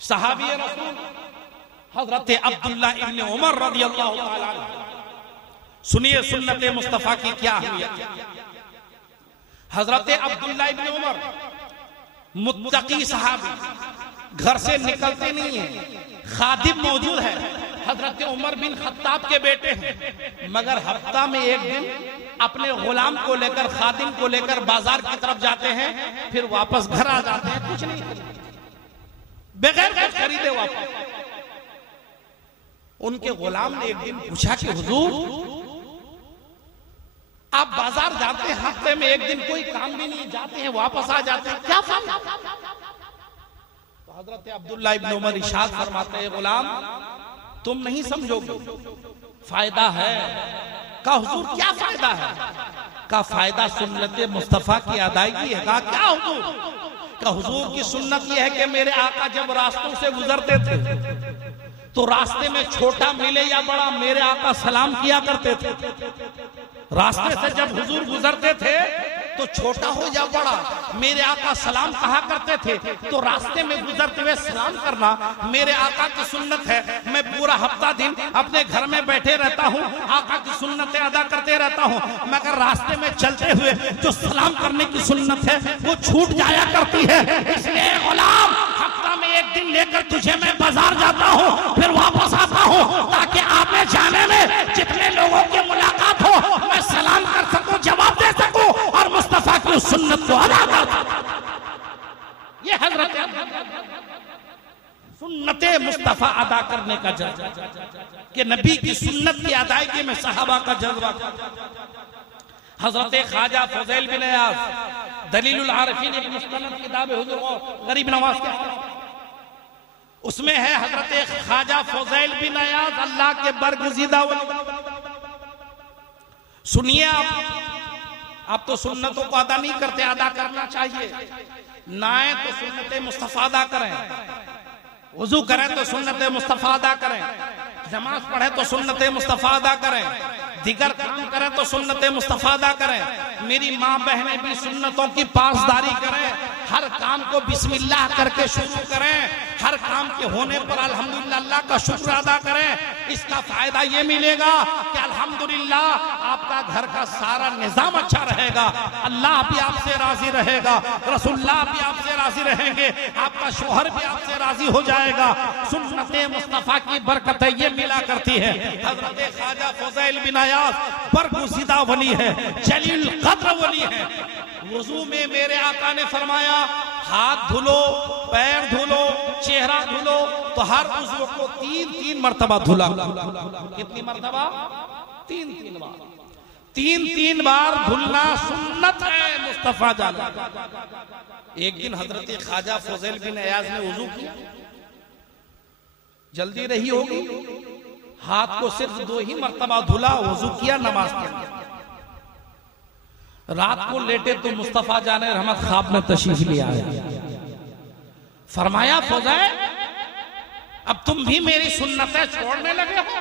सहाबी रसूल हजरत अब्दुल्ला इब्न उमर रज़ियल्लाहु ताला अन्हु, सुनिए सुन्नत मुस्तफा की क्या अहमियत। हजरत अब्दुल्ला इब्न उमर मुत्तकी सहाबी, घर से निकलते नहीं है, खादिम मौजूद है। हजरत उमर बिन खत्ताब के बेटे हैं, मगर हफ्ता में एक दिन अपने गुलाम को लेकर, खादिम को लेकर बाजार की तरफ जाते हैं, फिर वापस घर आ जाते हैं, कुछ नहीं खरीदते, बगैर कुछ खरीदे वापस। उनके गुलाम ने एक दिन पूछा कि हुजूर आप बाजार जाते हैं, हफ्ते में एक दिन कोई काम भी नहीं, जाते हैं वापस आ जाते हैं, क्या फायदा? तो हजरत अब्दुल्ला इब्न उमर इरशाद फरमाते हैं, गुलाम तुम नहीं समझोगे, फायदा है। का हुजूर क्या फायदा है? का फायदा सुन्नत मुस्तफा की अदायगी है। का क्या हुजूर? का हुजूर की सुन्नत यह है कि मेरे आका जब रास्तों से गुजरते थे तो रास्ते में छोटा मिले या बड़ा, मेरे आका सलाम किया करते थे। रास्ते से जब हुजूर गुजरते थे तो छोटा हो या बड़ा, मेरे आका सलाम कहा करते थे। तो रास्ते में गुजरते हुए सलाम करना मेरे आका की सुन्नत है। मैं पूरा हफ्ता दिन अपने घर में बैठे रहता हूँ, आका की सुन्नतें अदा करते रहता हूँ, मगर रास्ते में चलते हुए जो सलाम करने की सुन्नत है वो छूट जाया करती है। इसलिए गुलाम, हफ्ता में एक दिन लेकर तुझे मैं बाजार जाता हूँ, फिर वापस आता हूँ, ताकि आने जाने में जितने लोगों की मुलाकात हो मैं सलाम कर सकूं, जवाब दे सकूं और मुस्तफा की उस सुन्नत को अदा कर सकूं। ये हजरत सुन्नत मुस्तफा अदा करने का जज्बा, कि नबी की सुन्नत की अदायगी में सहाबा का जज्बा। हजरत ख्वाजा फज़ैल बिन अयाज़ दलीलुल आरिफीन एक मुस्तनद किताब है हुजूर और गरीब नवाज के, उसमें है हजरत ख्वाजा फज़ैल बिन अयाज़ अल्लाह के बरगुज़ीदा वली। सुनिए आप तो सुन्नतों को अदा नहीं करते, अदा करना चाहिए। नाए तो सुन्नत मुस्तफा अदा करें, वुजू करें तो सुन्नत मुस्तफा अदा करें, नमाज पढ़े तो सुन्नत मुस्तफा अदा करें, दिगर काम करें तो सुन्नत मुस्तफा अदा करें। मेरी माँ बहनें भी सुन्नतों की पासदारी करें, हर काम को बिस्मिल्लाह करके शुरू करें, हर काम के होने पर अल्हम्दुलिल्लाह अल्लाह का शुक्र अदा करें। इसका फायदा ये मिलेगा कि अल्हम्दुलिल्लाह आपका घर का सारा निजाम अच्छा रहेगा, अल्लाह भी आपसे राजी रहेगा, रसूलुल्लाह भी आपसे राजी रहेंगे, आपका शोहर भी आपसे राजी हो जाएगा। सुन्नत मुस्तफा की बरकतें ये मिला करती है। हजरत ख्वाजा फज़ैल बिन अयाज़ बरगुज़ीदा वली है, जलील क़द्र वली है। वुजू में मेरे आका ने फरमाया हाथ धुलो, पैर धुलो, चेहरा धुलो, तो हर उज़्व को 3-3 मरतबा धुला। कितनी मरतबा? 3-3 बार। 3-3 बार धुलना सुन्नत है मुस्तफा जाना। एक दिन हजरत ख्वाजा फज़ैल बिन अयाज़ ने वुजू किया, जल्दी रही होगी, हाथ को सिर्फ 2 ही मरतबा धुला, वुजू किया, नमाज पढ़ी। रात को लेटे तो मुस्तफा जाने रहमत ख्वाब में तशरीफ ले आए। फरमाया फज़ैल अब तुम भी मेरी सुन्नतें छोड़ने लगे हो?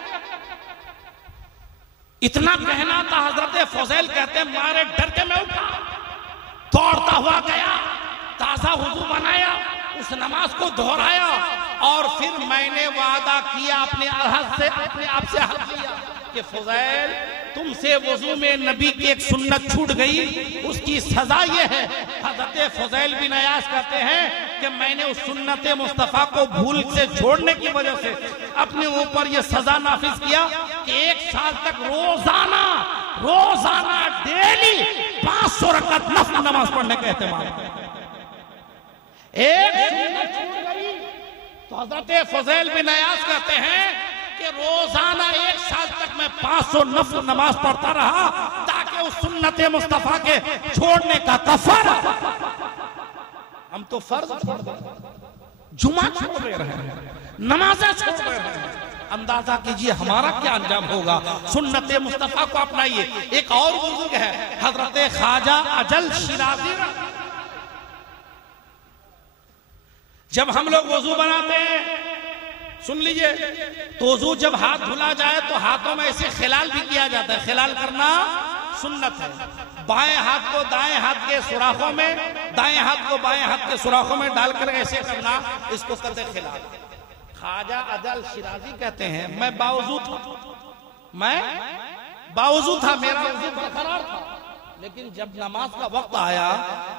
इतना कहना था हजरत फज़ैल कहते मारे डर के मैं उठा, दौड़ता हुआ गया, ताजा वुजू बनाया, उस नमाज को दोहराया और फिर मैंने वादा किया अपने आप से हद लिया कि फज़ैल तुमसे वुजू में नबी की एक सुन्नत छूट गई, उसकी सजा ये है। हज़रत फज़ैल बिन अयाज़ कहते हैं कि मैंने उस सुन्नत मुस्तफ़ा को भूल से छोड़ने की वजह से अपने ऊपर ये सजा नाफिज किया कि एक साल तक रोजाना डेली 500 रकात नफल नमाज पढ़ने का एहतमाम। एक छूट गई तो हजरत फज़ैल बिन अयाज कहते हैं कि रोजाना 1 साल तक मैं 500 नफल नमाज पढ़ता रहा ताकि उस सुन्नत मुस्तफा के छोड़ने का कफारा। हम तो फर्ज छोड़ दे, जुमा छोड़ दे रहे हैं, नमाजें छोड़ दे रहे हैं। अंदाजा कीजिए हमारा क्या अंजाम होगा। सुन्नत मुस्तफा को अपनाइए। एक और बुजुर्ग है हजरत ख्वाजा अजल शिराजी। जब हम लोग वजू बनाते हैं, सुन लीजिए, तो वजू जब हाथ धुला जाए तो हाथों में ऐसे खिलाल भी किया जाता है। खिलाल करना सुन्नत है। बाएं हाथ को दाएं हाथ के सुराखों में, दाएं हाथ को बाएं हाथ के सुराखों में डालकर ऐसे करना, इसको कहते हैं खिलाल। ख्वाजा अजल शिराजी कहते हैं मैं बावजू था, मेरा वजू बरकरार था, लेकिन जब नमाज का वक्त आया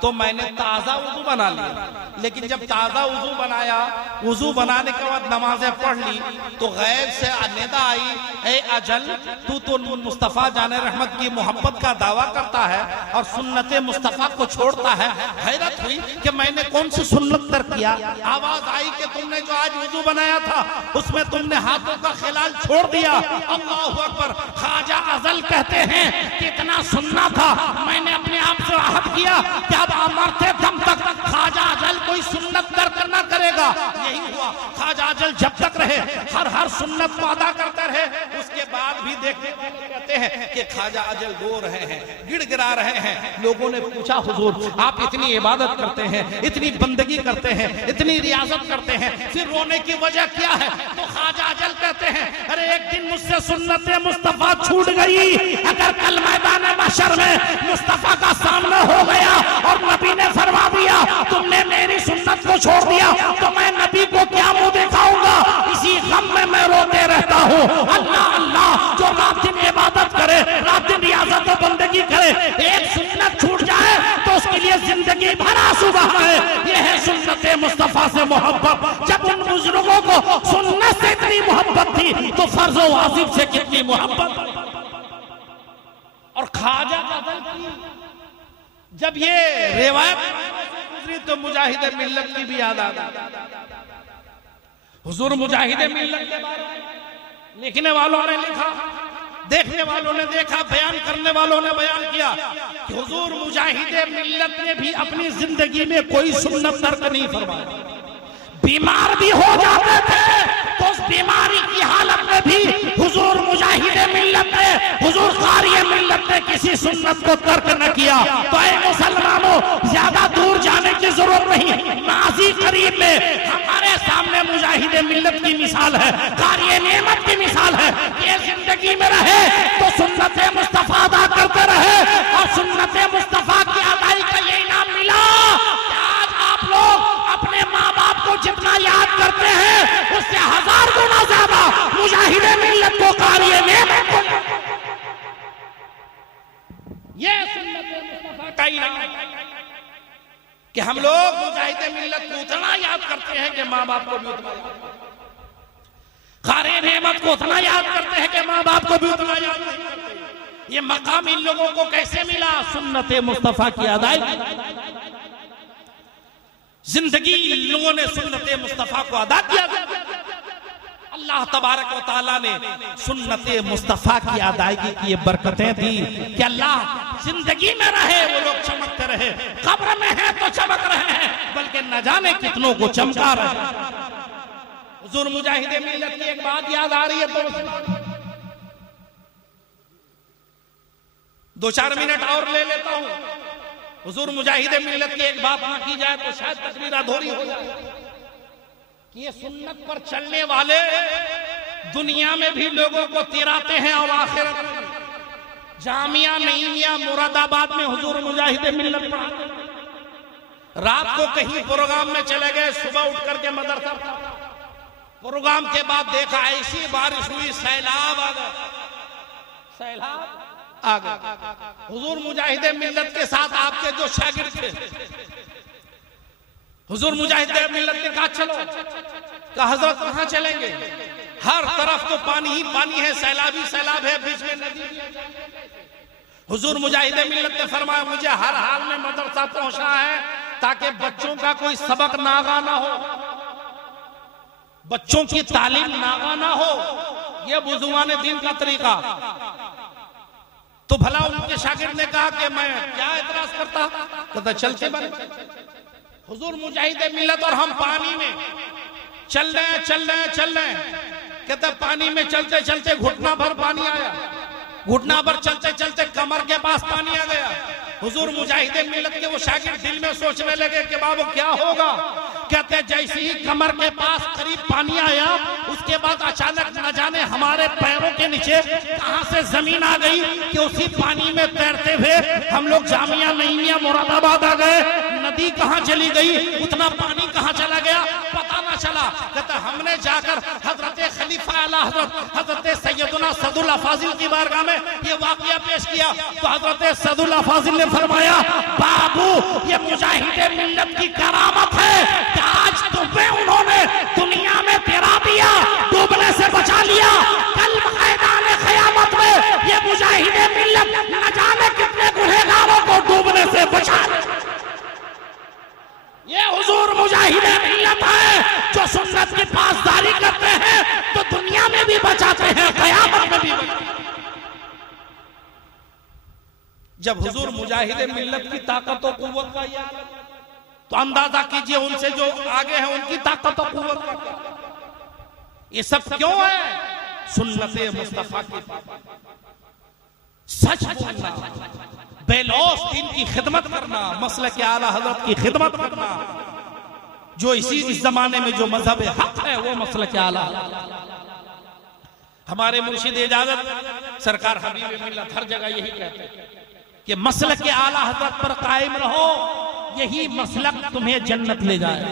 तो मैंने ताजा वजू बना लिया। लेकिन जब ताजा वजू बनाया, वजू बनाने के बाद नमाजें पढ़ ली तो गैब से निदा आई, ए अजल तू तो मुस्तफा जाने रहमत की मोहब्बत का दावा करता है और सुन्नत मुस्तफा को छोड़ता है। हैरत हुई कि मैंने कौन सी सुन्नत तर्क किया। आवाज आई कि तुमने जो आज वजू बनाया था उसमें तुमने हाथों का खिलाल छोड़ दिया। अल्लाहु अकबर। ख्वाजा अजल कहते हैं कितना सुन्ना था, मैंने अपने आप से आहद किया कि अब मरते दम तक ख्वाजा अजल कोई सुन्नत तर्क न करेगा। यही हुआ। ख्वाजा अजल जब तक रहे हर सुन्नत को अदा करते रहे। उसके बाद भी देखने वाले कहते हैं कि ख्वाजा अजल रो रहे हैं, गिड़गिड़ा रहे हैं। लोगों ने पूछा हुजूर आप इतनी इबादत करते हैं, इतनी बंदगी करते हैं, इतनी रियाजत करते हैं, फिर रोने की वजह क्या है? तो ख्वाजा अजल कहते हैं अरे एक दिन मुझसे सुन्नत मुस्तफा छूट गई। अगर कल मैदान महशर में मुस्तफा का सामना हो गया और नबी ने फरमा दिया तुमने मेरी सुन्नत को छोड़ दिया तो मैं नबी को क्या मुंह दिखाऊंगा। इसी गम में मैं रोते रहता हूँ। अल्लाह अल्लाह जो रात दिन इबादत करे, रात दिन रियाजत और बंदगी करे, एक सुन्नत छूट जाए तो उसके लिए जिंदगी भर आंसू बहाए। ये है सुन्नत मुस्तफा से मोहब्बत। जब उन बुजुर्गों को सुन्नत से इतनी मोहब्बत थी तो फर्ज और वाजिब से कितनी मोहब्बत। और ख्वाजा अजल की जब ये रिवायत गुजरी तो मुजाहिद मिल्लत की भी याद आ गई। हुजूर मुजाहिद मिल्लत के बारे में लिखने वालों ने लिखा, देखने वालों ने देखा, बयान करने वालों ने बयान किया कि हुजूर मुजाहिद मिल्लत ने भी अपनी जिंदगी में कोई सुन्नत तर्क नहीं फरमाया। बीमार भी हो जाते थे तो उस बीमारी की हालत में भी हुजूर मुजाहिद मिल्लत ने, हुजूर क़ारी मिल्लत ने किसी सुन्नत को तर्क न किया। तो ऐ मुसलमानों ज्यादा दूर जाने की जरूरत नहीं, नाज़ी करीब में हमारे सामने मुजाहिद मिल्लत की मिसाल है, क़ारी नेमत की मिसाल है। ये जिंदगी में रहे तो सुन्नत मुस्तफा अदा करते रहे और सुन्नत मुस्तफा की अदाई का ये इनाम मिला। आज आप लोग अपने माँ बाप को जितना याद करते हैं उससे 1000 गुना ज्यादा मुजाहिद मिल्लत को, क़ारी नेमत को। ये सुन्नत मुस्तफा का इनाम कि हम लोग मुजाहिद मिल्लत को उतना याद करते हैं कि माँ बाप को भी उतना, क़ारी नेमत को उतना याद करते हैं कि माँ बाप को भी उतना याद करते। ये मकाम इन लोगों को कैसे मिला? सुन्नत मुस्तफा की अदायगी। जिंदगी लोगों ने सुन्नत मुस्तफा को अदा किया। अल्लाह तबारक व तआला ने सुन्नत मुस्तफा की अदायगी की ये बरकतें दी कि अल्लाह जिंदगी में रहे वो लोग चमकते रहे, कब्र में है तो चमक रहे हैं, बल्कि न जाने कितनों को चमका रहे। हुजूर मुजाहिद मिल्लत की एक बात याद आ रही है तो 2-4 मिनट और ले लेता हूं। हुजूर मुजाहिद मिल्लत की एक बात ना की जाए तो शायद तकरीर अधूरी हो जाए कि ये सुन्नत पर चलने वाले दुनिया में भी लोगों को तिराते हैं और आखिरत में जामिया नईमिया मुरादाबाद में हुजूर मुजाहिद मिल्लत पढ़ाते। रात को कहीं प्रोग्राम में चले गए, सुबह उठ करके मदरसा, प्रोग्राम के बाद देखा ऐसी बारिश हुई, सैलाब आ गया, सैलाब आ गया। हुजूर मुजाहिद मिल्लत के साथ आपके जो शागिर्द थे, हुजूर मुजाहिद मिल्लत ने कहा चलो, कहा हजरत कहां चलेंगे? हर तरफ तो पानी ही पानी है, सैलाब ही सैलाब है, बीच में नदी। हुजूर मुजाहिदे मिल्लत ने फरमाया मुझे हर हाल में मदरसा पहुंचना है ताकि बच्चों का कोई सबक नागा ना हो, बच्चों की तालीम नागा ना हो। यह बुजुर्गान दीन का तरीका। तो भला उनके शागिर्द ने कहा कि मैं क्या एतराज करता, कहता चलते बने। हुजूर मुजाहिदे मिल्लत और हम पानी में चल रहे हैं। कहता पानी में चलते चलते घुटना भर पानी आया, घुटना भर चलते चलते कमर के पास पानी आ गया। हुजूर मुजाहिदे मिल्लत के वो शागिर्द दिल में सोचने लगे कि बाबू क्या होगा। कहते जैसे ही कमर के पास करीब पानी आया, उसके बाद अचानक न जाने हमारे पैरों के नीचे कहां से जमीन आ गई कि उसी पानी में तैरते हुए हम लोग जामिया नईमिया मुरादाबाद आ गए। नदी कहां चली गई, उतना पानी कहां चला गया पता ना चला। कहता हमने जाकर हजरत खलीफा आला हजरत सैयदना सदुल अफाजिल की बारगाह में ये वाकया पेश किया। तो हजरत सदुल अफाजिल ने फरमाया बाबू ये मुजाहिदे मिल्लत की करामत है, आज तुम्हें उन्होंने दुनिया में तेरा दिया, डूबने से बचा लिया। कल मैदान क़यामत में ये मुजाहिदे मिल्लत न जाने कितने गुनहगारों को डूबने से बचा। ये हुजूर मुजाहिदे मिल्लत है जो सुन्नत की पासदारी करते हैं तो दुनिया में भी बचाते हैं, क़यामत में भी बचाते हैं। जब हुजूर मुजाहिदे मिल्लत की ताकत और कुव्वत का याद तो अंदाजा कीजिए उनसे जो आगे हैं उनकी ताकत और कुव्वत का क्या। ये सब क्यों है? सुन्नते मुस्तफा की सच बोलना, बेलौस दीन की खिदमत करना, मसलक के आला हजरत की खिदमत करना, जो इस जमाने में जो मजहब हक है वो मसलक के आला। हमारे मुर्शिद इजाजत सरकार हबीब मिल्लत हर जगह यही कहते हैं कि मसलक के आला हजरत पर कायम रहो, यही मसलक तुम्हें जन्नत ले जाए।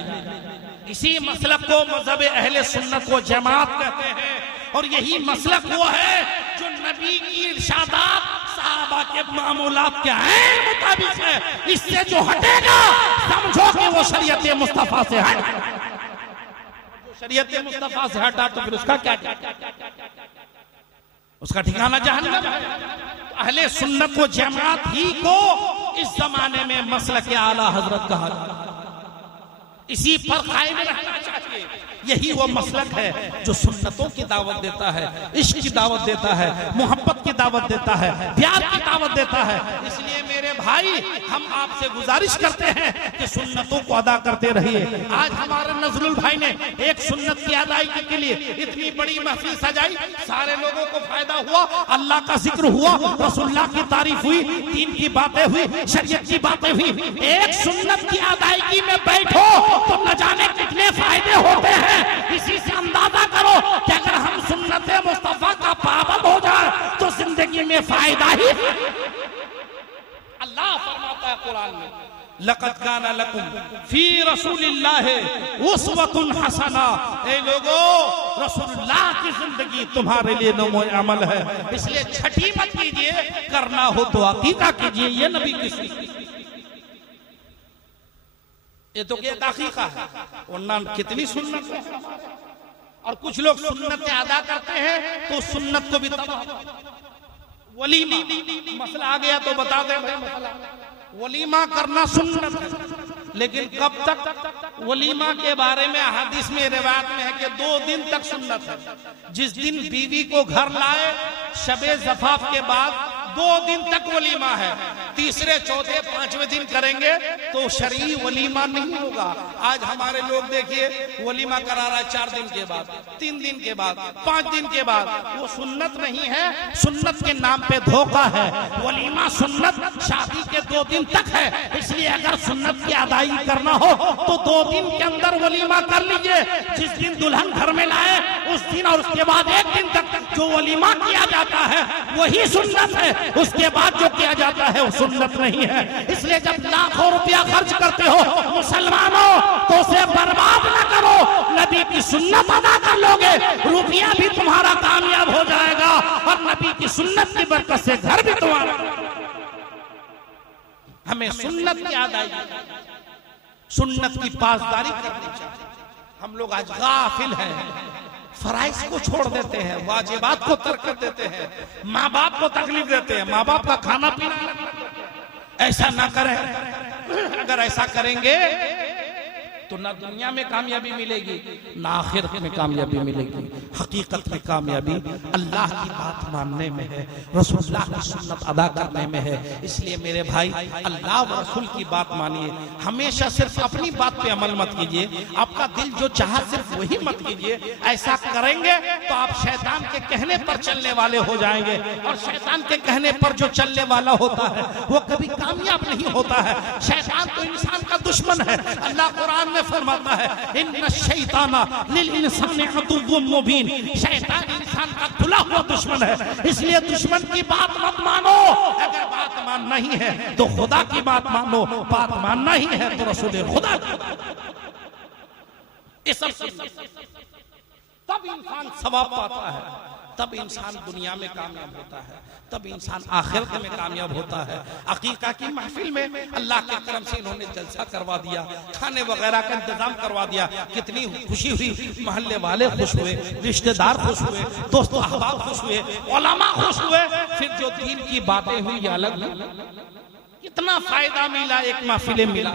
इसी मसलक को मजहब अहले सुन्नत को जमात कहते हैं और यही मसलक वो है जो नबी की इरशादात सहाबा के मामूलात के ऐन मुताबिक है। इससे जो हटेगा समझो कि वो शरीयत मुस्तफा से हट, शरीयत मुस्तफा से हटा तो फिर उसका क्या, उसका ठिकाना जहन्नम है। अहले सुन्नत को जमात ही को इस जमाने में मसलक के आला हजरत कहा, इसी पर कायम रहना चाहिए। यही वो मसलक है जो सुन्नतों की दावत देता है, इश्क की दावत देता है, मोहब्बत की दावत देता है, प्यार की दावत देता है। इसलिए मेरे भाई हम आपसे गुजारिश करते हैं कि सुन्नतों को अदा करते रहिए। आज हमारे नजरुल भाई ने एक सुन्नत की अदायगी के लिए इतनी बड़ी महफिल सजाई, सारे लोगों को फायदा हुआ, अल्लाह का जिक्र हुआ, रसूलुल्लाह की तारीफ हुई, दीन की बातें हुई, शरीयत की बातें हुई। एक सुन्नत की अदायगी में बैठो तो न जाने कितने फायदे होते हैं। इसी से अंदाजा करो कि अगर हम सुन्नत मुस्तफा का पाबंद हो जाए तो जिंदगी में फायदा ही। अल्लाह फरमाता है कुरान में लक़द काना लकुम फी रसूलिल्लाहि उस्वतुन हसना। ए लोगो रसूलुल्लाह की जिंदगी तुम्हारे लिए नमो अमल है, इसलिए छठी मत कीजिए, करना हो तो अकीका कीजिए। ये नबी की ये तो एक अकीका है, वरना कितनी सुन्नत है। और कुछ लोग सुन्नत अदा करते हैं तो सुन्नत को भी तबाह। वलीमा मसला आ गया तो बता दें भाई, मसला वलीमा करना सुन्नत है, लेकिन कब तक? वलीमा के बारे में हदीस में रिवायत में है कि 2 दिन तक सुन्नत है। जिस दिन बीवी को घर लाए शबे ज़फ़ाफ के बाद 2 दिन तक वलीमा है, तीसरे चौथे पांचवें दिन करेंगे तो शरई वलीमा नहीं होगा। आज हमारे लोग देखिए वलीमा करा रहा है 4 दिन के बाद, 3 दिन के बाद, 5 दिन के बाद। वो सुन्नत नहीं है, सुन्नत के नाम पे धोखा है। वलीमा सुन्नत शादी के 2 दिन तक है, इसलिए अगर सुन्नत की अदायगी करना हो तो 2 दिन के अंदर वलीमा कर लीजिए। जिस दिन दुल्हन घर में लाए उस दिन और उसके बाद 1 दिन तक जो वलीमा किया जाता है वही सुन्नत है, उसके बाद जो किया जाता है वो सुन्नत नहीं है। इसलिए जब लाखों रुपया खर्च करते हो मुसलमानों तो उसे बर्बाद न करो, नबी की सुन्नत अदा कर लोगे, रुपया भी तुम्हारा कामयाब हो जाएगा और नबी की सुन्नत की बरकत से घर भी तुम्हारा। हमें सुन्नत की अदायगी, सुन्नत की पासदारी करनी चाहिए। हम लोग आज गाफिल हैं, फराइज को छोड़ देते हैं, वाजिबात को तर्क कर देते हैं, माँ बाप को तकलीफ देते हैं, माँ बाप का खाना पीना। ऐसा ना करें। अगर ऐसा करेंगे तो ना दुनिया में कामयाबी मिलेगी ना आखिरत में कामयाबी मिलेगी। हकीकत में कामयाबी अल्लाह की बात मानने में है, रसूलुल्लाह की सुन्नत अदा करने में है। इसलिए मेरे भाई, अल्लाह व रसूल की बात मानिए। हमेशा सिर्फ अपनी बात पे अमल मत कीजिए, आपका दिल जो चाहा सिर्फ वही मत कीजिए। ऐसा करेंगे तो आप शैतान के कहने पर चलने वाले हो जाएंगे, और शैतान के कहने पर जो चलने वाला होता है वो कभी कामयाब नहीं होता है। शैतान तो इंसान का दुश्मन है। अल्लाह कुरान में फरमाता है, इन्ना शैताना लिल इंसानि अदुव्वुम मुबीन। शैतान इंसान का खुला हुआ दुश्मन है, इसलिए दुश्मन की बात मत मानो। अगर बात मानना ही है तो खुदा की बात मानो, बात मानना ही है तो रसूल खुदा की। तब इंसान सवाब पाता है, तब इंसान दुनिया में कामयाब होता है, तब इंसान आखिरत में कामयाब होता है। अकीका की महफिल में अल्लाह के करम से इन्होंने जलसा करवा दिया, खाने वगैरह का इंतजाम करवा दिया। कितनी खुशी हुई, मोहल्ले वाले खुश हुए, रिश्तेदार खुश हुए, दोस्तों अहबाब खुश हुए, उलमा खुश हुए। फिर जो दीन की बातें हुई अलग, कितना फायदा मिला एक महफिल मिला,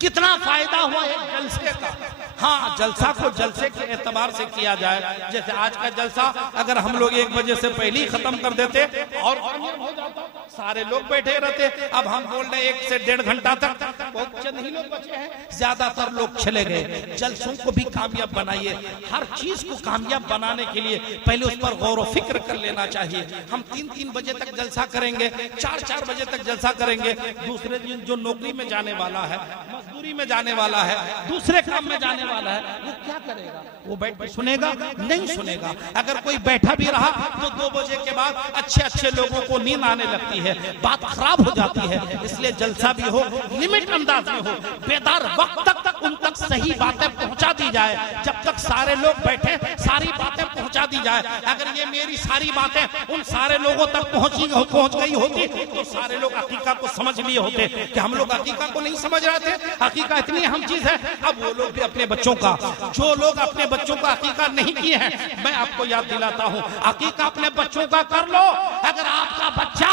कितना फायदा हुआ एक जलसे का। हाँ, जलसा को जलसे के एतबार से किया जाए। जैसे आज का जलसा अगर हम लोग 1 बजे से पहले ही खत्म कर देते और हो जाता, सारे लोग बैठे रहते। अब हम बोल रहे 1 से 1.5 घंटा तक, बहुत चंद ही लोग बचे हैं, ज्यादातर लोग चले गए। जलसों को भी कामयाब बनाइए। हर चीज को कामयाब बनाने के लिए पहले उस पर गौर व फिक्र कर लेना चाहिए। हम 3-3 बजे तक जलसा करेंगे, 4-4 बजे तक जलसा करेंगे। दूसरे दिन जो नौकरी में जाने वाला है, मजदूरी में जाने वाला है, दूसरे काम में जाने वाला है, वो क्या करेगा? वो बैठ के सुनेगा? नहीं सुनेगा। अगर कोई बैठा भी रहा तो 2 बजे के बाद अच्छे लोगों को नींद आने लगती है, बात खराब हो जाती है। इसलिए जलसा भी हो, लिमिट अंदाज में हो, बेदार वक्त तक उन तक सही बातें पहुंचा दी जाए। जब तक सारे लोग बैठे सारी बातें पहुंचा दी जाए। अगर ये मेरी सारी बातें उन सारे लोगों तक पहुंच गई होती तो सारे लोग अकीका को समझ लिए होते। कि हम लोग अकीका को नहीं समझ रहे थे, अकीका इतनी अहम चीज है। अब वो लोग भी अपने बच्चों का, जो लोग अपने बच्चों का अकीका नहीं किए हैं, मैं आपको याद दिलाता हूँ, अकीका अपने बच्चों का कर लो। अगर आपका बच्चा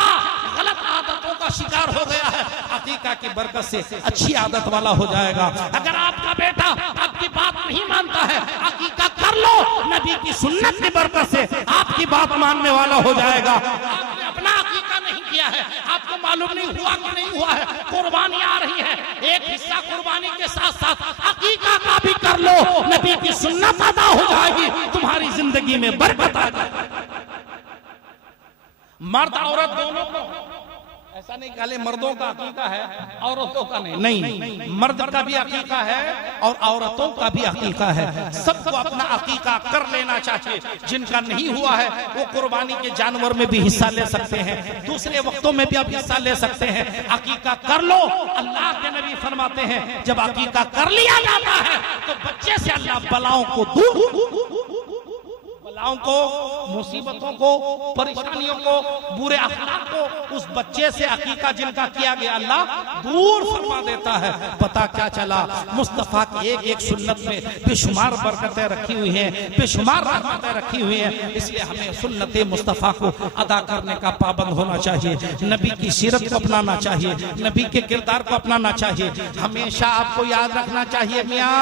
गलत आदतों का शिकार हो गया है, अकीका की बरकत से अच्छी आदत वाला हो जाएगा। अगर आपका बेटा आपकी बात नहीं मानता है, अकीका कर लो, नबी की सुन्नत की बरकत से आपकी बात मानने वाला हो जाएगा। आपने अपना अकीका नहीं किया है, आपको मालूम नहीं हुआ कि नहीं हुआ है, कुर्बानी आ रही है, एक हिस्सा कुर्बानी के साथ साथ अकीका का भी कर लो, नबी की सुन्नत अदा हो जाएगी, तुम्हारी जिंदगी में बरकत आ जाएगी। मर्द औरत दोनों को, ऐसा नहीं खाली मर्दों का अकीका है औरतों का नहीं, मर्द का भी अकीका है और औरतों का भी अकीका है। सबको अपना अकीका कर लेना चाहिए। जिनका नहीं हुआ है वो कुर्बानी के जानवर में भी हिस्सा ले सकते हैं, दूसरे वक्तों में भी आप हिस्सा ले सकते हैं। अकीका कर लो। अल्लाह के नबी फरमाते हैं, जब अकीका कर लिया जाता है तो बच्चे से अल्लाह बलाओं को को, मुसीबतों को, परेशानियों को, बुरे अखलाक को उस बच्चे से अकीका जिनका किया गया अल्लाह दूर फरमा देता है। पता क्या चला, मुस्तफा की एक सुन्नत में बेशुमार बरकतें रखी हुई हैं, बेशुमार रहमतें रखी हुई हैं। इसलिए हमें सुन्नत मुस्तफा को अदा करने का पाबंद होना चाहिए, नबी की सीरत को अपनाना चाहिए, नबी के किरदार को अपनाना चाहिए। हमेशा आपको याद रखना चाहिए, मियाँ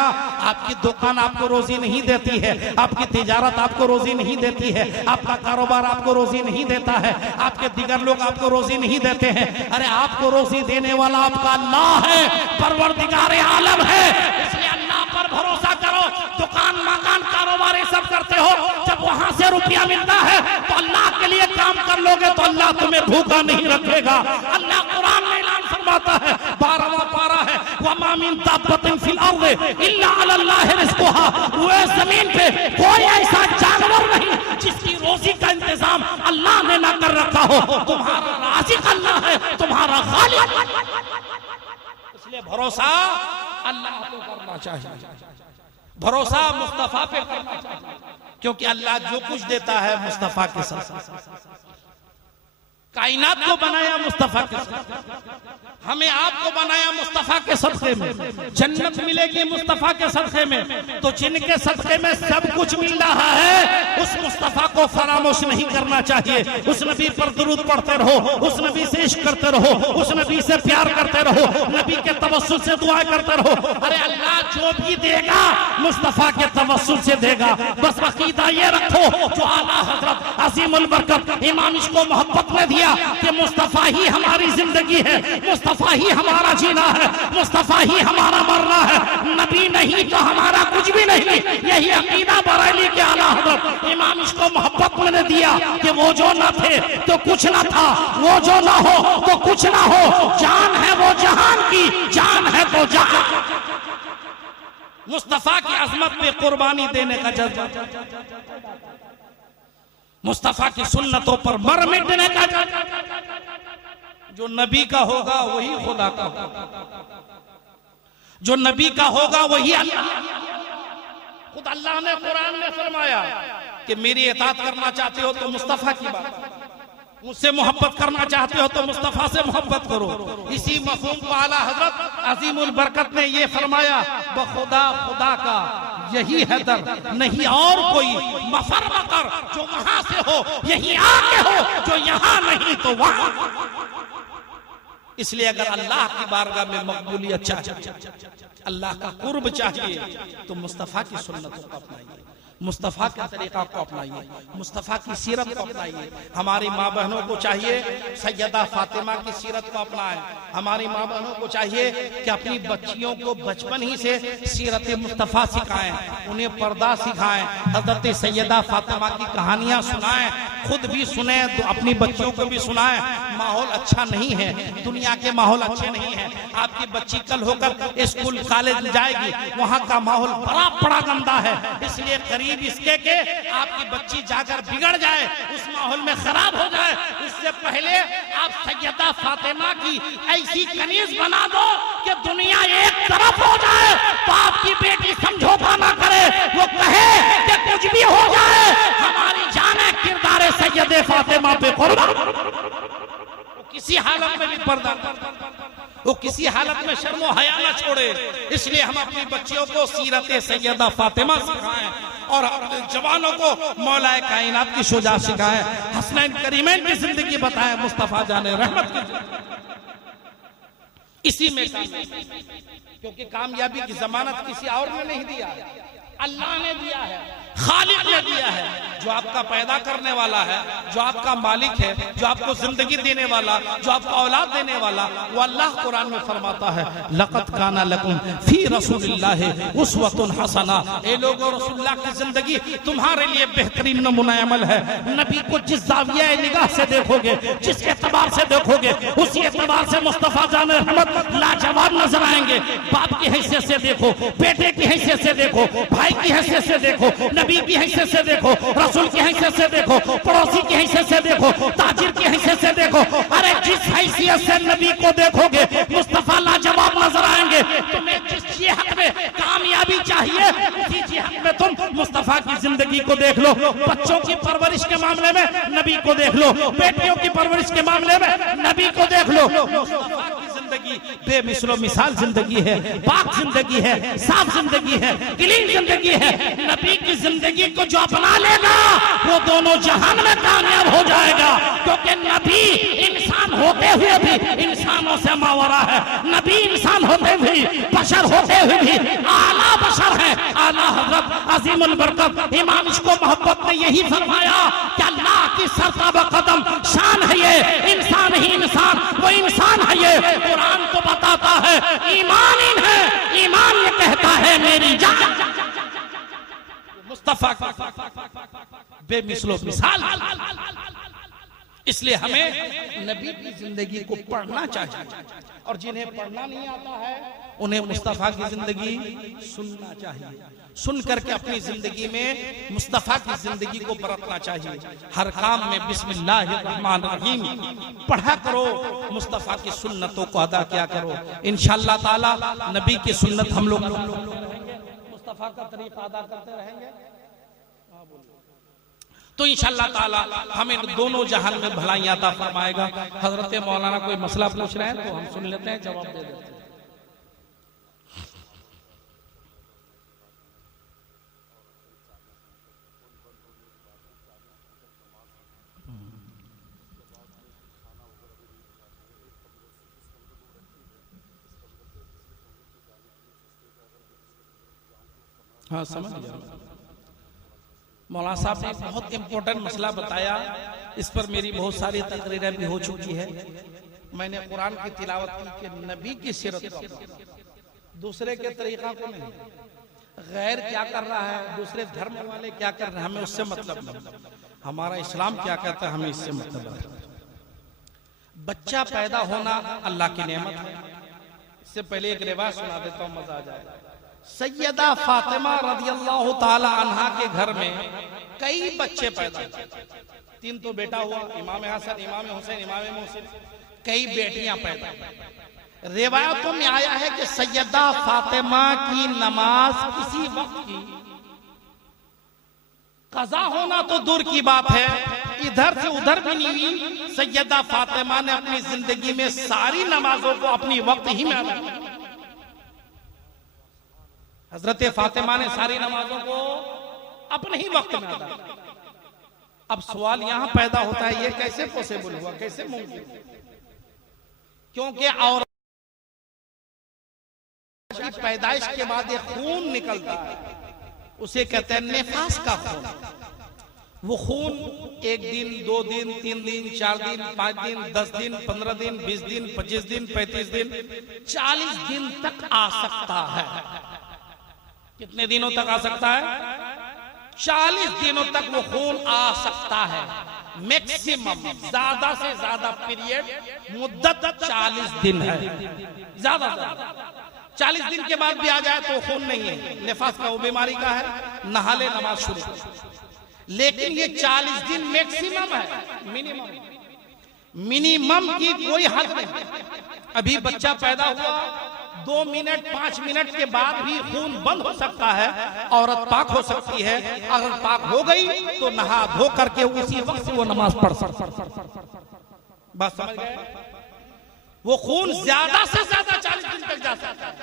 आपकी दुकान आपको रोजी नहीं देती है, आपकी तिजारत आपको रोजी नहीं देती है, आपका कारोबार आपको रोजी नहीं देता है, आपके दिगर लोग आपको रोजी नहीं देते हैं। अरे आपको रोजी देने वाला आपका अल्लाह है, परवरदिगार आलम है। इसलिए अल्लाह पर भरोसा करो। दुकान मकान कारोबार ये सब करते हो, जब वहां से रुपया मिलता है तो अल्लाह के लिए काम कर लोगे तो अल्लाह तुम्हें भूखा नहीं रखेगा। अल्लाह कुरान में ऐलान फरमाता है, 12वां पारा है, वमा मिन दाब्बतिन फिल अर्दि इल्ला अल्लाह रिज़्कुहा। पूरे जमीन पे कोई ऐसा जानवर नहीं जिसकी रोजी का इंतजाम अल्लाह ने ना कर रखा हो। तुम्हारा राज़िक अल्लाह है, तुम्हारा खालिक। इसलिए भरोसा अल्लाह पे करना चाहिए, भरोसा मुस्तफा पे करना चाहिए, क्योंकि अल्लाह जो कुछ देता है मुस्तफा के साथ। कायनात को बनाया मुस्तफा के सदक़े, हमें आपको बनाया मुस्तफा के सदक़े में, जन्नत मिलेगी मुस्तफा के सदक़े में। तो जिनके सदक़े में सब कुछ मिल रहा है उस मुस्तफा को फरामोश नहीं करना चाहिए। उस नबी पर दुरूद पढ़ते रहो, उस नबी से इश्क करते रहो, उस नबी से प्यार करते रहो, नबी के तवस्सुल से दुआ करते रहो। अरे अल्लाह जो भी देगा मुस्तफा के तवस्सुल से देगा। बस अकीदा ये रखो जो आला हजरत अजीमुल बरकत इमाम इसको मोहब्बत में दिया कि मुस्तफा ही हमारी जिंदगी है, मुस्तफा ही हमारा जीना है, मुस्तफा ही हमारा मरना है, नबी नहीं तो हमारा कुछ भी नहीं। यही अकीदा बरेली के आला हजरत इमाम इसको मोहब्बत में दिया कि वो जो ना थे तो कुछ ना था, वो जो ना हो तो कुछ ना हो, जान है वो जहान की, जान है तो जहां। मुस्तफा की अजमत पे कुर्बानी देने का जज्बा, मुस्तफा की सुन्नतों पर मर मिटने का जज्बा। जो नबी का होगा वही खुदा का होगा, जो नबी का होगा वही अल्लाह। खुद अल्लाह ने कुरान में फरमाया कि मेरी इताअत करना चाहते हो तो मुस्तफा की बात, मुझसे मोहब्बत करना चाहते हो तो मुस्तफा से मोहब्बत करो। इसी मफहूम को आला हजरत अजीमुल बरकत ने ये फरमाया, बखुदा खुदा का यही है दर, नहीं और कोई मफर मकर, जो वहां से हो यही आके हो, जो यहाँ नहीं तो वहां। इसलिए अगर अल्लाह की बारगाह में मकबूलियत चाहिए, अल्लाह का कुर्ब चाहिए, तो मुस्तफा की सुन्नतों को अपनाइए, मुस्तफा के तरीका को अपनाइए, मुस्तफा की सीरत को अपनाइए। हमारी माँ बहनों को चाहिए सैयदा फातिमा की सीरत को अपनाएं। हमारी माँ बहनों को चाहिए कि अपनी बच्चियों को बचपन ही से सीरत मुस्तफा सिखाएं, उन्हें पर्दा सिखाएं, हजरत सैयदा फातिमा की कहानियां सुनाएं, खुद भी सुने तो अपनी बच्चियों को भी सुनाएं। माहौल अच्छा नहीं है, दुनिया के माहौल अच्छे नहीं है। आपकी बच्ची कल होकर स्कूल कॉलेज जाएगी, वहाँ का माहौल बड़ा गंदा है। इसलिए करीब इसके के आपकी बच्ची जाकर बिगड़ जाए, उस माहौल में खराब हो जाए, उससे पहले आप सैयदा फातिमा की ऐसी कनीज बना दो कि दुनिया एक तरफ हो जाए, तो आपकी बेटी समझौता ना करे, वो कहे कि कुछ भी हो जाए हमारी जाने किरदार सैयदे फातिमा पे कुर्बान। किसी हालत में भी पर्दा, वो किसी हालत में शर्मो हया न छोड़े। इसलिए हम अपनी बच्चियों को सीरत सैयदा फातिमा सिखाएं और अपने जवानों को मौलाए कायनात की शुजा सिखाएं, हसनैन करीमैन की जिंदगी बताएं, मुस्तफा जाने रहमत की। इसी में क्योंकि कामयाबी की जमानत किसी और ने नहीं दिया, अल्लाह ने दिया है, खालिक ने दिया है। जो आपका पैदा करने वाला है, जो आपका मालिक है, जो आपको जिंदगी देने वाला, जो आपको औलाद देने वाला, वो अल्लाह कुरान में फरमाता है, लक़द काना लकुम फी रसूलिल्लाहि उस्वतुन हसना। ए लोगों, रसूलुल्लाह की जिंदगी तुम्हारे लिए बेहतरीन नमूना अमल है। नबी को जिस ज़ाविया निगाह से देखोगे, जिस एतबार से देखोगे, उसी एतबार से मुस्तफा जाने रहमत लाजवाब नजर आएंगे। बाप की हैसियत से देखो, बेटे की हैसियत से देखो, भाई की हैसियत से देखो, नबी की हैसियत से देखो, रसूल की हैसियत से देखो, पड़ोसी की हैसियत से देखो, ताजिर की हैसियत से देखो। अरे जिस हैसियत से नबी को देखोगे मुस्तफा लाजवाब नजर आएंगे। तुम्हें जिस जिहाद में कामयाबी चाहिए उसी जिहाद में तुम मुस्तफा की जिंदगी को देख लो। बच्चों की परवरिश के मामले में नबी को देख लो, बेटियों की परवरिश के मामले में नबी को देख लो। मुस्तफा की जिंदगी बेमिसलो मिसाल जिंदगी है, पाक जिंदगी है, साफ जिंदगी है, क्लीन जिंदगी है। नबी की जिंदगी को जो अपना लेगा वो दोनों जहान में कामयाब हो जाएगा, क्योंकि नबी इंसान होते हुए भी इंसानों से मावरा है। नबी इंसान होते हुए बशर होते हुए भी आला बशर है। आला हजरत अजीमुल बरकत इमाम इसको मोहब्बत ने यही फरमाया कि अल्लाह की सरताब कदम शान है ये, इंसान ही इंसान, वो इंसान है ये। कुरान तो बताता है ईमान इन है, ईमान ये कहता है मेरी जान। मुस्तफा बेमिसलो मिसाल। इसलिए हमें नबी की जिंदगी को पढ़ना चाहिए, और जिन्हें पढ़ना नहीं आता है उन्हें मुस्तफा की जिंदगी सुनना चाहिए। सुन करके अपनी जिंदगी में मुस्तफा की जिंदगी को बरतना चाहिए। हर काम में बिस्मिल्लाहिर्रहमानिर्रहीम पढ़ा करो, मुस्तफा की सुन्नतों को अदा किया करो। इंशाअल्लाह ताला नबी की सुन्नत हम लोग मुस्तफा का तरीका अदा करते रहेंगे। तो इंशाअल्लाह ताला हमें दोनों जहान में भलाइयां अता फरमाएगा। हजरत मौलाना कोई मसला पूछ रहे हैं तो हम सुन लेते हैं, जवाब दे देते हैं। हाँ, समझ गया। मौलाना साहब ने बहुत इंपॉर्टेंट मसला बताया, इस पर मेरी बहुत सारी तकरीरें भी हो चुकी है। मैंने कुरान की तिलावत की कि नबी की सीरत को, दूसरे के तरीका को नहीं। गैर क्या कर रहा है, दूसरे धर्म वाले क्या कर रहे हैं, हमें उससे मतलब नहीं। हमारा इस्लाम क्या कहता है, हमें इससे मतलब है। बच्चा पैदा होना अल्लाह की नेमत है। इससे पहले एक रिवाज सुना देता हूँ, मजा आ जाएगा। सैयदा फातिमा रदियल्लाहु ताला अन्हा के घर में कई बच्चे पैदा हुए। 3 तो बेटा हुआ, इमाम हसन, इमाम हुसैन, इमाम मोहसिन, कई बेटियां पैदा हुई। रिवायतों में आया है कि सैयदा फातिमा की नमाज किसी वक्त की कज़ा होना तो दूर की बात है, इधर से उधर भी नहीं हुई। सैयदा फातिमा ने अपनी जिंदगी में सारी नमाजों को अपनी वक्त ही में अदा किया। हजरत फातिमा ने सारी नमाजों को अपने ही वक्त में अदा किया। अब सवाल यहां पैदा होता है, ये कैसे पॉसिबल हुआ, कैसे मुमकिन? क्योंकि और पैदाइश के बाद एक खून निकलता है, उसे कहते हैं निफास का खून। वो खून 1 दिन, 2 दिन, 3 दिन, 4 दिन, 5 दिन, 10 दिन, 15 दिन, 20 दिन, 25 दिन, 35 दिन, 40 दिन तक आ सकता है। कितने दिनों तक आ सकता है? 40 दिनों तक वो खून आ सकता है। मैक्सिमम, ज्यादा से ज्यादा पीरियड, मुद्दत 40 दिन है। ज्यादा से ज्यादा 40 दिन के बाद भी आ जाए तो खून नहीं है, निफास का, वो बीमारी का है, नहा ले, नमाज शुरू कर। लेकिन ये 40 दिन मैक्सिमम है, मिनिमम की कोई हद नहीं। अभी बच्चा पैदा हुआ, 2 मिनट 5 मिनट के बाद भी खून बंद हो सकता है, औरत पाक हो सकती है। अगर पाक हो गई तो नहा धो करके उसी वक्त वो नमाज पढ़ सकती है। बात समझ गए? वो खून ज्यादा से ज्यादा 40 दिन तक जा सकता है,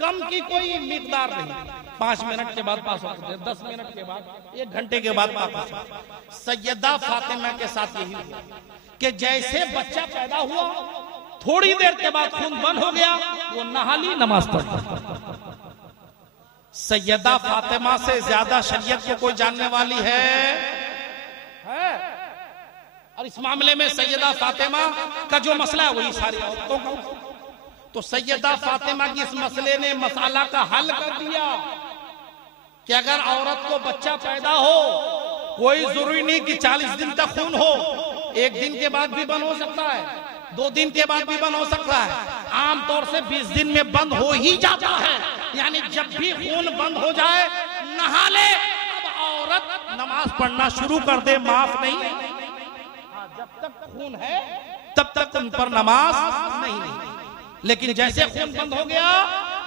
कम की कोई मिकदार नहीं। 5 मिनट के बाद पास हो सकते, 10 मिनट के बाद, 1 घंटे के बाद पास हो सकते। सैयदा फातिमा के साथ यही हुआ कि जैसे बच्चा पैदा हुआ, थोड़ी देर के बाद खून बंद हो गया, वो नहा ली, नमाज पढ़। सैयदा फातिमा से ज्यादा शरीयत को कोई जानने वाली है? और इस मामले में सैयदा फातिमा का जो मसला है वही सारी औरतों का। तो सैयदा फातिमा की इस मसले ने मसाला का हल कर दिया कि अगर औरत को बच्चा पैदा हो, कोई जरूरी नहीं कि 40 दिन तक खून हो, 1 दिन के बाद भी बंद हो सकता है, 2 दिन के बाद भी बंद हो सकता है। आमतौर से 20 दिन में बंद हो ही जाता है। यानी जब भी खून बंद हो जाए, नहा ले, अब औरत नमाज पढ़ना शुरू कर दे, माफ नहीं। जब तक खून है तब तक उन पर नमाज नहीं। लेकिन जैसे खून बंद हो गया,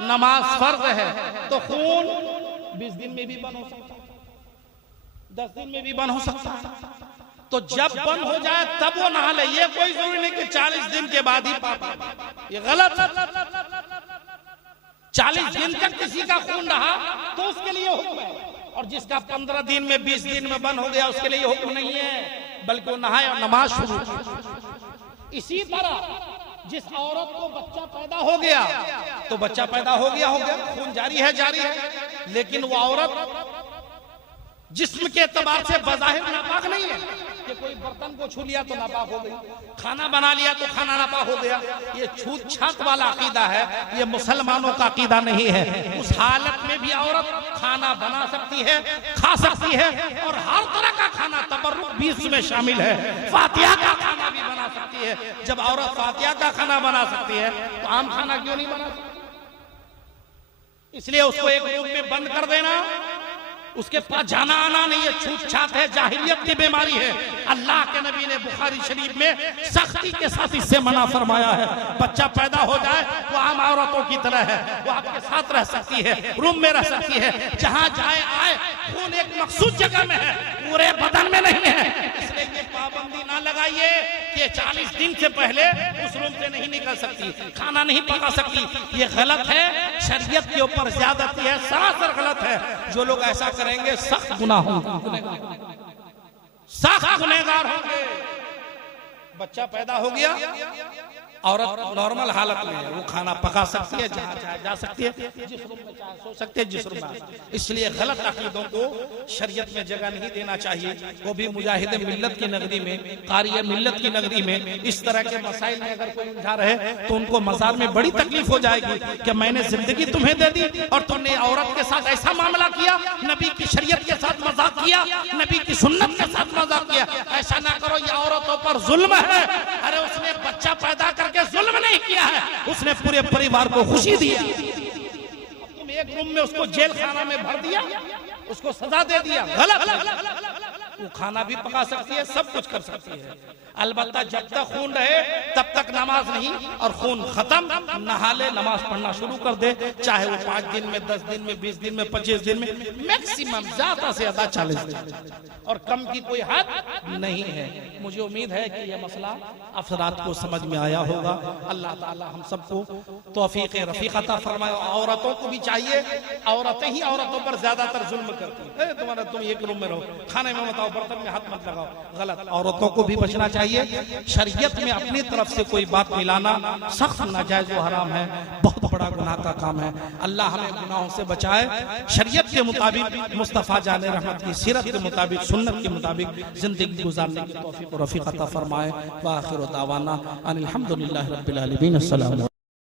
नमाज फर्ज है, तो खून 20 दिन में भी बंद हो सकता है, 10 दिन में भी बंद हो सकता है। तो जब बंद हो जाए तब वो नहा ले। ये कोई जरूरी नहीं कि 40 दिन के बाद ही पाप, ये गलत है। 40 दिन तक किसी का खून रहा तो उसके लिए हुक्म है, और जिसका 15 दिन में, 20 दिन में बंद हो गया, उसके लिए हुक्म नहीं है, बल्कि वो नहाए और नमाज शुरू। इसी तरह जिस औरत को बच्चा पैदा हो गया, तो बच्चा पैदा हो गया, खून जारी है, लेकिन वो औरत जिस्म के एतबार से बज़ाहिर नापाक नहीं है कि कोई बर्तन को छू लिया तो नापाक हो गई, खाना बना लिया तो खाना नापाक हो गया। ये छूत छात वाला अकीदा है, ये मुसलमानों का अकीदा नहीं है। उस हालत में भी औरत खाना बना सकती है, खा सकती है, और हर तरह का खाना, तबर्रुक भी इसमें शामिल है। फातिहा का खाना भी बना सकती है। जब औरत फातिहा का खाना बना सकती है तो आम खाना क्यों नहीं बना सकती? इसलिए उसको एक रूम में बंद कर देना, उसके पास जाना आना नहीं है, छूत छात है, जाहिलियत की बीमारी है। अल्लाह के नबी ने ने बुखारी शरीफ में सख्ती के साथ इससे मना फरमाया है। बच्चा पैदा हो जाए वो आम औरतों की तरह है, वो आपके साथ रह सकती है, रूम में रह सकती है, जहां जाए आए। खून एक मखसूस जगह में है, पूरे बदन में नहीं है। इसलिए ये पाबंदी ना लगाइए कि 40 दिन से पहले उस रूम से नहीं निकल सकती, खाना नहीं पका सकती। ये गलत है, शरीयत के ऊपर ज्यादती है, सरासर गलत है। जो लोग ऐसा करेंगे सख्त गुनाह होंगे, सख्त गुनहगार होंगे। बच्चा पैदा हो गया, औरत नॉर्मल हालत में है, वो खाना पका सकती है, जहाँ जा सकती है, जिस रूम में चाहे सो सकती है, जिस रूम में। इसलिए गलत अकीदों को शरीयत में जगह नहीं देना चाहिए। वो भी मुजाहिद मिल्लत की नगरी में, कारी मिल्लत की नगरी में इस तरह के मसाइल में अगर कोई उलझा रहे तो उनको मज़ार में बड़ी तकलीफ हो जाएगी कि मैंने जिंदगी तुम्हें दे दी और तुमने औरत के साथ ऐसा मामला किया, नबी की शरीयत के साथ मजाक किया, नबी की सुन्नत के साथ मजाक किया। ऐसा ना करो, ये औरतों पर जुल्म है। अरे उसने बच्चा पैदा करके जुल्म नहीं किया है, उसने पूरे परिवार को खुशी दी। तुम एक रूम में उसको जेल खाना में भर दिया, उसको सजा दे दिया, गलत। वो खाना भी पका सकती है, सब कुछ कर सकती है। अलबत्ता जब तक खून रहे तब तक नमाज नहीं, और खून खत्म नहा ले, नमाज पढ़ना शुरू कर दे, चाहे वो 5 दिन में, 10 दिन में, 20 दिन में, 25 दिन में, मैक्सिमम ज्यादा से ज्यादा 40 दिन, और कम की कोई हद नहीं है। मुझे उम्मीद है कि यह मसला अफराद को समझ में आया होगा। अल्लाह ताला हम सबको तौफीक रफीक अता फरमाए। औरतों को भी चाहिए, औरतें ही औरतों पर ज्यादातर जुल्म करती है। तुम्हारा तुम एक रूम में रहो, खाने में बताओ, बर्तन में हाथ मत लगाओ, गलत। औरतों को भी बचना चाहिए। शरीयत में अपनी तरफ से कोई बात मिलाना सख्त नाजायज व हराम है, बहुत बड़ा गुनाह का काम है। अल्लाह हमें गुनाहों से बचाए, शरीयत के मुताबिक, मुस्तफा जाने रहमत की सीरत के मुताबिक, सुन्नत के मुताबिक जिंदगी गुजारने की तौफीक और रफीक अता फरमाए। व आखिर दावाना अनिल हम्दुलिल्लाहि रब्बिल आलमीन। अस्सलाम।